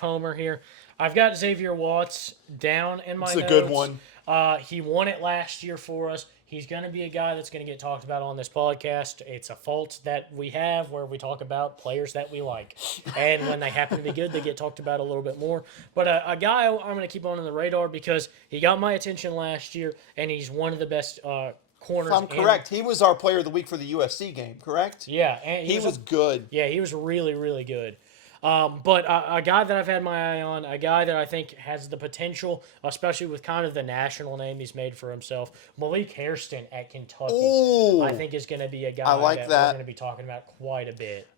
homer here. I've got Xavier Watts down in my notes. It's a good one. He won it last year for us. He's going to be a guy that's going to get talked about on this podcast. It's a fault that we have where we talk about players that we like. And when they happen to be good, they get talked about a little bit more. But a guy I'm going to keep on the radar because he got my attention last year, and he's one of the best corners. If I'm correct, he was our player of the week for the USC game, correct? Yeah. And he was good. Yeah, he was really, really good. But a guy that I've had my eye on, a guy that I think has the potential, especially with kind of the national name he's made for himself, Malik Hairston at Kentucky, Ooh, I think is going to be a guy I like that that. we're going to be talking about quite a bit.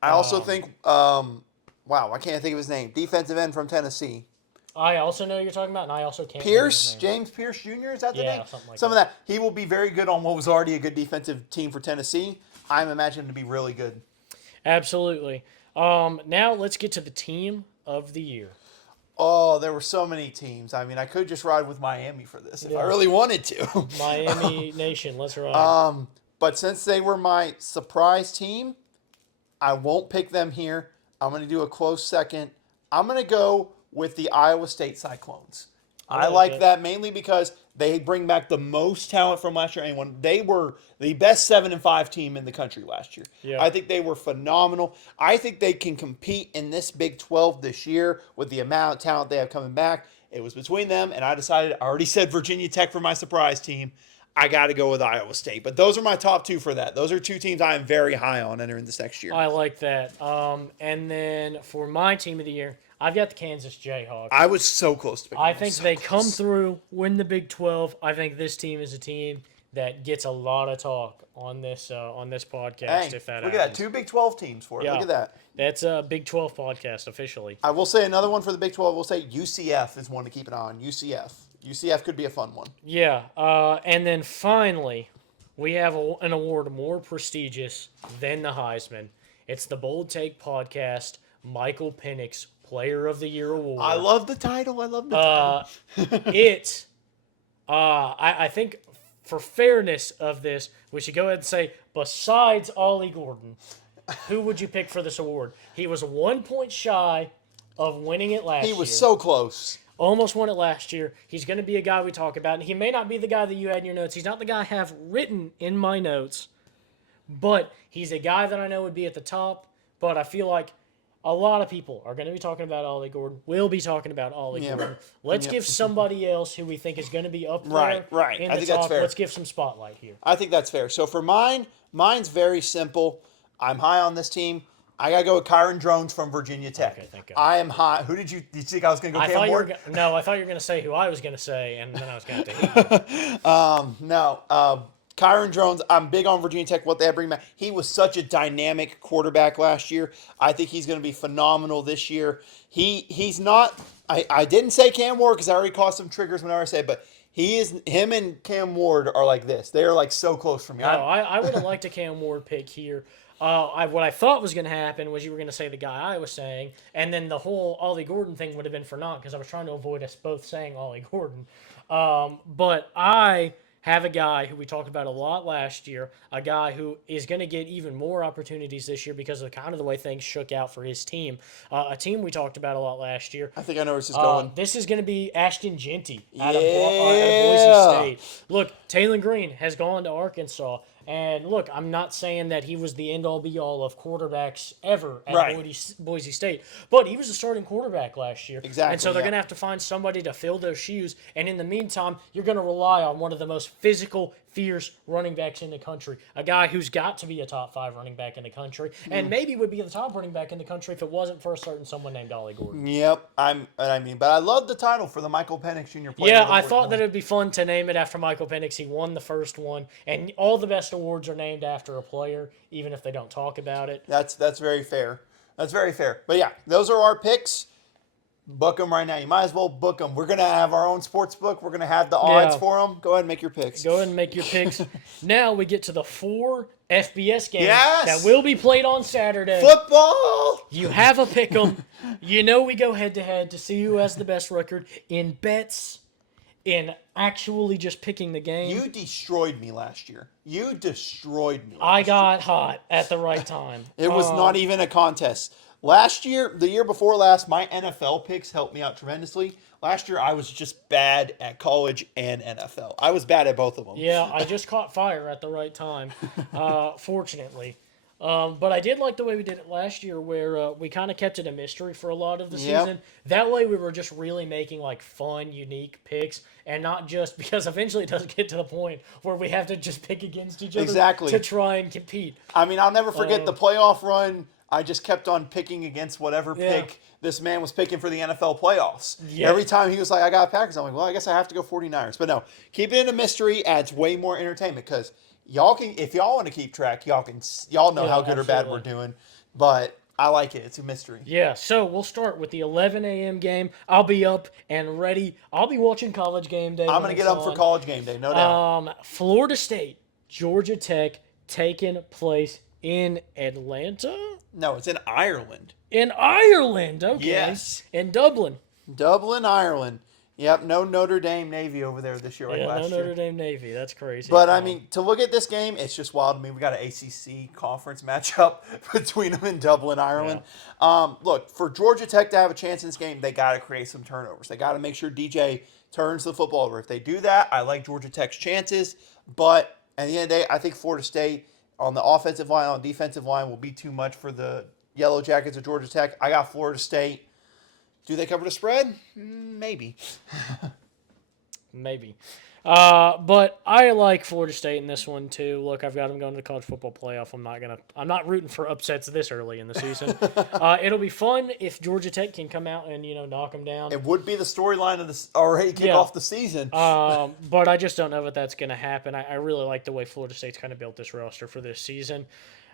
I also think, wow, I can't think of his name. Defensive end from Tennessee. I also know who you're talking about, and I also can't. Pierce, James Pierce Jr., is that the name? Yeah, something like Some of that. He will be very good on what was already a good defensive team for Tennessee. I'm imagining him to be really good. Absolutely. Now let's get to the team of the year. Oh, there were so many teams. I mean, I could just ride with Miami for this if I really wanted to. Miami Nation, let's ride. But since they were my surprise team, I won't pick them here. I'm going to do a close second. I'm going to go with the Iowa State Cyclones. I like that mainly because they bring back the most talent from last year. Anyone, they were the best 7-5 team in the country last year. Yeah. I think they were phenomenal. I think they can compete in this Big 12 this year with the amount of talent they have coming back. It was between them, and I decided. I already said Virginia Tech for my surprise team. I got to go with Iowa State. But those are my top two for that. Those are two teams I am very high on entering this next year. I like that. And then for my team of the year, I've got the Kansas Jayhawks. I was so close to picking I them. think they come through, win the Big 12. I think this team is a team that gets a lot of talk on this podcast. Hey, if that look at that. 2 Big 12 teams for it. Yeah. Look at that. That's a Big 12 podcast officially. I will say another one for the Big 12. We'll say UCF is one to keep an eye on. UCF could be a fun one. Yeah. And then finally, we have an award more prestigious than the Heisman. It's the Bold Take Podcast Michael Penix Player of the Year Award. I love the title. I think for fairness of this, we should go ahead and say, besides Ollie Gordon, who would you pick for this award? He was 1 point shy of winning it last year. He was so close. Almost won it last year. He's going to be a guy we talk about. And he may not be the guy that you had in your notes. He's not the guy I have written in my notes. But he's a guy that I know would be at the top. But I feel like a lot of people are going to be talking about Ollie Gordon. We'll be talking about Ollie Yeah. Gordon. Let's Yeah. give somebody else who we think is going to be up there Right. in I the think top. that's fair. Let's give some spotlight here. I think that's fair. So for mine's very simple. I'm high on this team. I gotta go with Kyron Drones from Virginia Tech. Okay, thank God. I am high. Who did you think I was gonna go? I Cam thought you were Ward? no. I thought you were going to say who I was going to say, and then I was going to hate you. No. Kyron Drones. I'm big on Virginia Tech. What they bring back. He was such a dynamic quarterback last year. I think he's gonna be phenomenal this year. He's not. I didn't say Cam Ward because I already caused some triggers whenever I said, but. Him and Cam Ward are like this. They are like so close for me. No, I would have liked a Cam Ward pick here. What I thought was going to happen was you were going to say the guy I was saying, and then the whole Ollie Gordon thing would have been for naught because I was trying to avoid us both saying Ollie Gordon. But I have a guy who we talked about a lot last year, a guy who is going to get even more opportunities this year because of kind of the way things shook out for his team. A team we talked about a lot last year. I think I know where this is going. This is going to be Ashton Genty out of Yeah. Boise State. Look, Taylor Green has gone to Arkansas. And look, I'm not saying that he was the end-all be-all of quarterbacks ever at Right. Boise State, but he was a starting quarterback last year. Exactly, And so they're yeah. going to have to find somebody to fill those shoes. And in the meantime, you're going to rely on one of the most physical, fierce running backs in the country, a guy who's got to be a top 5 running back in the country, and maybe would be the top running back in the country if it wasn't for a certain someone named Ollie Gordon. Yep. But I love the title for the Michael Penix Jr. Player Yeah, of the I Year. thought that it would be fun to name it after Michael Penix. He won the first one, and all the best awards are named after a player, even if they don't talk about it. That's very fair. That's very fair. But yeah, those are our picks. Book them right now. You might as well book them. We're gonna have our own sports book. We're gonna have the odds Yeah. for them. Go ahead and make your picks. Go ahead and make your picks. Now we get to the 4 FBS games Yes! that will be played on Saturday. Football. You have a pick 'em. You know we go head to head to see who has the best record in bets, in actually just picking the game. You destroyed me last year. You destroyed me. I got hot at the right time. It was not even a contest. Last year, the year before last, my NFL picks helped me out tremendously. Last year, I was just bad at college and NFL. I was bad at both of them. Yeah, I just caught fire at the right time, fortunately. But I did like the way we did it last year, where we kind of kept it a mystery for a lot of the Yep. season. That way, we were just really making like fun, unique picks, and not just because eventually it does get to the point where we have to just pick against each other Exactly. to try and compete. I mean, I'll never forget the playoff run. I just kept on picking against whatever Yeah. pick this man was picking for the NFL playoffs. Yeah. Every time he was like, I got Packers, I'm like, well, I guess I have to go 49ers. But no, keep it in a mystery adds way more entertainment because y'all can, if y'all want to keep track, y'all know Yeah, how good or bad we're absolutely. doing. But I like it. It's a mystery. Yeah, so we'll start with the 11 a.m. game. I'll be up and ready. I'll be watching College Game Day. I'm when going to get it's up for on. college game day, no doubt. Florida State, Georgia Tech, taking place in Atlanta? No, it's in Ireland. In Ireland, okay. Yes. In Dublin. Dublin, Ireland. Yep, no Notre Dame Navy over there this year like Yeah, last no year. Notre Dame Navy. That's crazy. But I mean, to look at this game, it's just wild to me. We got an ACC conference matchup between them and Dublin, Ireland. Look, for Georgia Tech to have a chance in this game, they got to create some turnovers. They got to make sure DJ turns the football over. If they do that, I like Georgia Tech's chances. But at the end of the day, I think Florida State on the offensive line, on the defensive line, will be too much for the Yellow Jackets of Georgia Tech. I got Florida State. Do they cover the spread? Maybe. Maybe. But I like Florida State in this one too. Look, I've got them going to the college football playoff. I'm not rooting for upsets this early in the season. It'll be fun if Georgia Tech can come out and knock them down. It would be the storyline of this already kick Yeah. off the season. But I just don't know if that's going to happen. I really like the way Florida State's kind of built this roster for this season.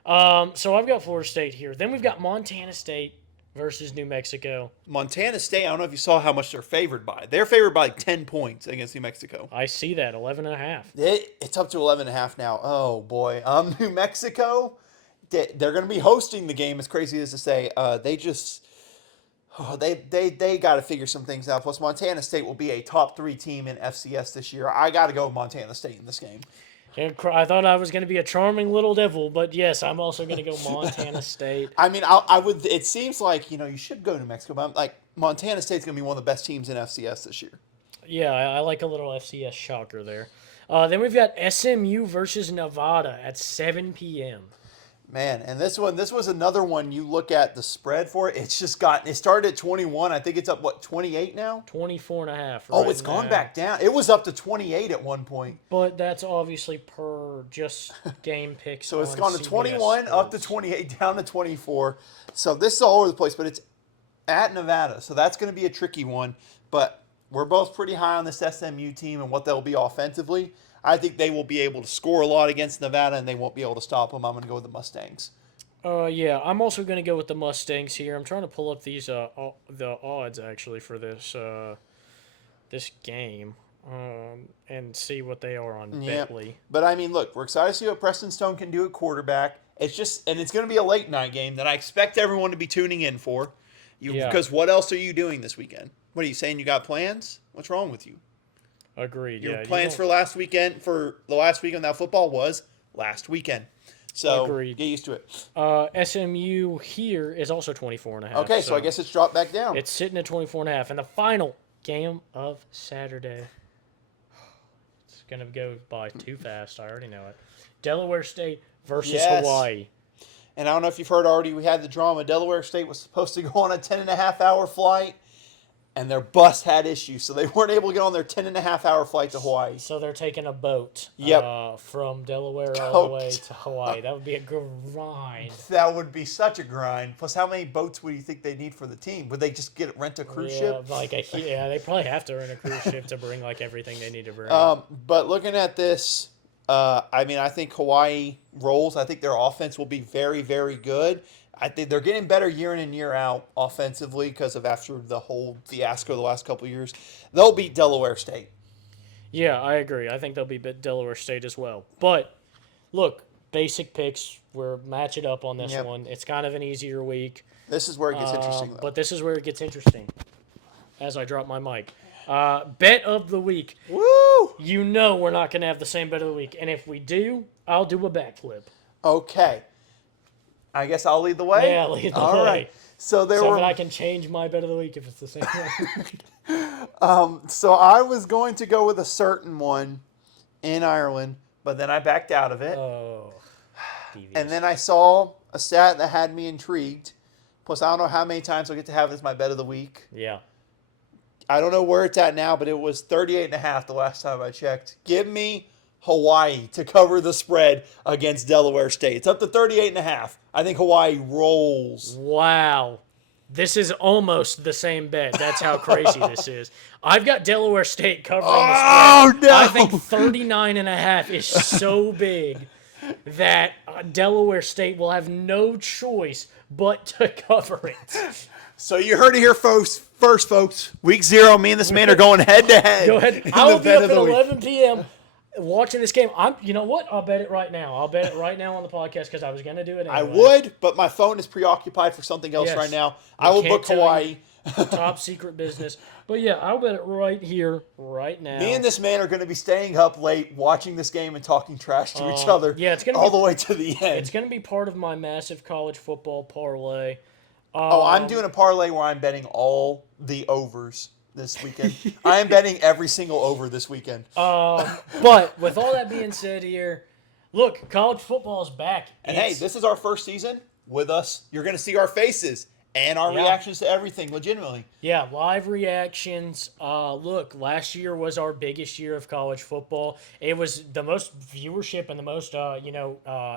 So I've got Florida State here. Then we've got Montana State versus New Mexico. Montana State, I don't know if you saw how much they're favored by. They're favored by like 10 points against New Mexico. I see that, 11.5. It's up to 11.5 now. Oh, boy. New Mexico, they're going to be hosting the game, as crazy as to say. They got to figure some things out. Plus, Montana State will be a top 3 team in FCS this year. I got to go with Montana State in this game. I thought I was going to be a charming little devil, but yes, I'm also going to go Montana State. I mean, I would. It seems like you should go to Mexico, but I'm like Montana State's going to be one of the best teams in FCS this year. Yeah, I like a little FCS shocker there. Then we've got SMU versus Nevada at 7 p.m. Man, and this was another one. You look at the spread for it. It's just gotten. It started at 21. I think it's up 28 now. 24 and a half. Oh, right it's gone now. back down. It was up to 28 at one point. But that's obviously per just game picks. So it's on gone to CBS 21, up to Sports. 28, down to 24. So this is all over the place, but it's at Nevada. So that's going to be a tricky one. But we're both pretty high on this SMU team and what they'll be offensively. I think they will be able to score a lot against Nevada, and they won't be able to stop them. I'm going to go with the Mustangs. Yeah, I'm also going to go with the Mustangs here. I'm trying to pull up these the odds actually for this game and see what they are on Betly. But I mean, look, we're excited to see what Preston Stone can do at quarterback. It's just, and it's going to be a late night game that I expect everyone to be tuning in for. Because what else are you doing this weekend? What are you saying? You got plans? What's wrong with you? Agreed. Your plans for last weekend, for the last weekend that football was last weekend. So Agreed. Get used to it. SMU here is also 24 and a half. Okay, so I guess it's dropped back down. It's sitting at 24 and a half. And the final game of Saturday. It's going to go by too fast. I already know it. Delaware State versus Hawaii. And I don't know if you've heard already, we had the drama. Delaware State was supposed to go on a 10-and-a-half-hour flight, and their bus had issues, so they weren't able to get on their 10-and-a-half-hour flight to Hawaii. So they're taking a boat from Delaware all the way to Hawaii. That would be a grind. That would be such a grind. Plus, how many boats would you think they need for the team? Would they just rent a cruise ship? They probably have to rent a cruise ship to bring everything they need to bring. But looking at this, I think Hawaii rolls. I think their offense will be very, very good. I think they're getting better year in and year out offensively because of after the whole fiasco the last couple of years. They'll beat Delaware State. Yeah, I agree. I think they'll beat Delaware State as well. But, look, basic picks. We're matching up on this one. It's kind of an easier week. This is where it gets interesting, though. But this is where it gets interesting as I drop my mic. Bet of the week. Woo! You know we're not going to have the same bet of the week. And if we do, I'll do a backflip. Okay. I guess I'll lead the way? Yeah, lead the way. All right. So that I can change my bet of the week if it's the same one. So I was going to go with a certain one in Ireland, but then I backed out of it. Oh, devious. And then I saw a stat that had me intrigued. Plus, I don't know how many times I'll get to have it as my bet of the week. Yeah. I don't know where it's at now, but it was 38.5 the last time I checked. Give me Hawaii to cover the spread against Delaware State. It's up to 38.5. I think Hawaii rolls. Wow. This is almost the same bet. That's how crazy this is. I've got Delaware State covering the spread. No! I think 39.5 is so big that Delaware State will have no choice but to cover it. So you heard it here first, folks. Week 0, me and this man are going head-to-head. Go ahead. I will be up at 11 p.m. watching this game. You know what? I'll bet it right now. I'll bet it right now on the podcast because I was going to do it anyway. I would, but my phone is preoccupied for something else right now. I will book Hawaii. Top secret business. But yeah, I'll bet it right here, right now. Me and this man are going to be staying up late, watching this game and talking trash to each other all the way to the end. It's going to be part of my massive college football parlay. I'm doing a parlay where I'm betting all the overs this weekend. I am betting every single over this weekend. But with all that being said here, look, college football is back. And hey, this is our first season with us. You're going to see our faces and our reactions to everything legitimately. Yeah, live reactions. Look, last year was our biggest year of college football. It was the most viewership and the most,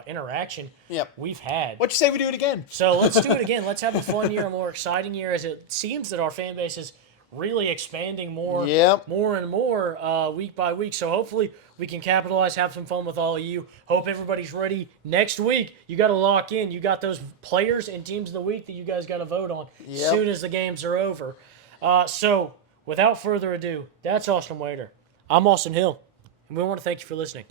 interaction we've had. What you say we do it again? So let's do it again. Let's have a fun year, a more exciting year, as it seems that our fan base is really expanding more and more week by week. So hopefully we can capitalize, have some fun with all of you. Hope everybody's ready. Next week, you got to lock in. You got those players and teams of the week that you guys got to vote on as soon as the games are over. So without further ado, that's Austin Wader. I'm Austin Hill, and we want to thank you for listening.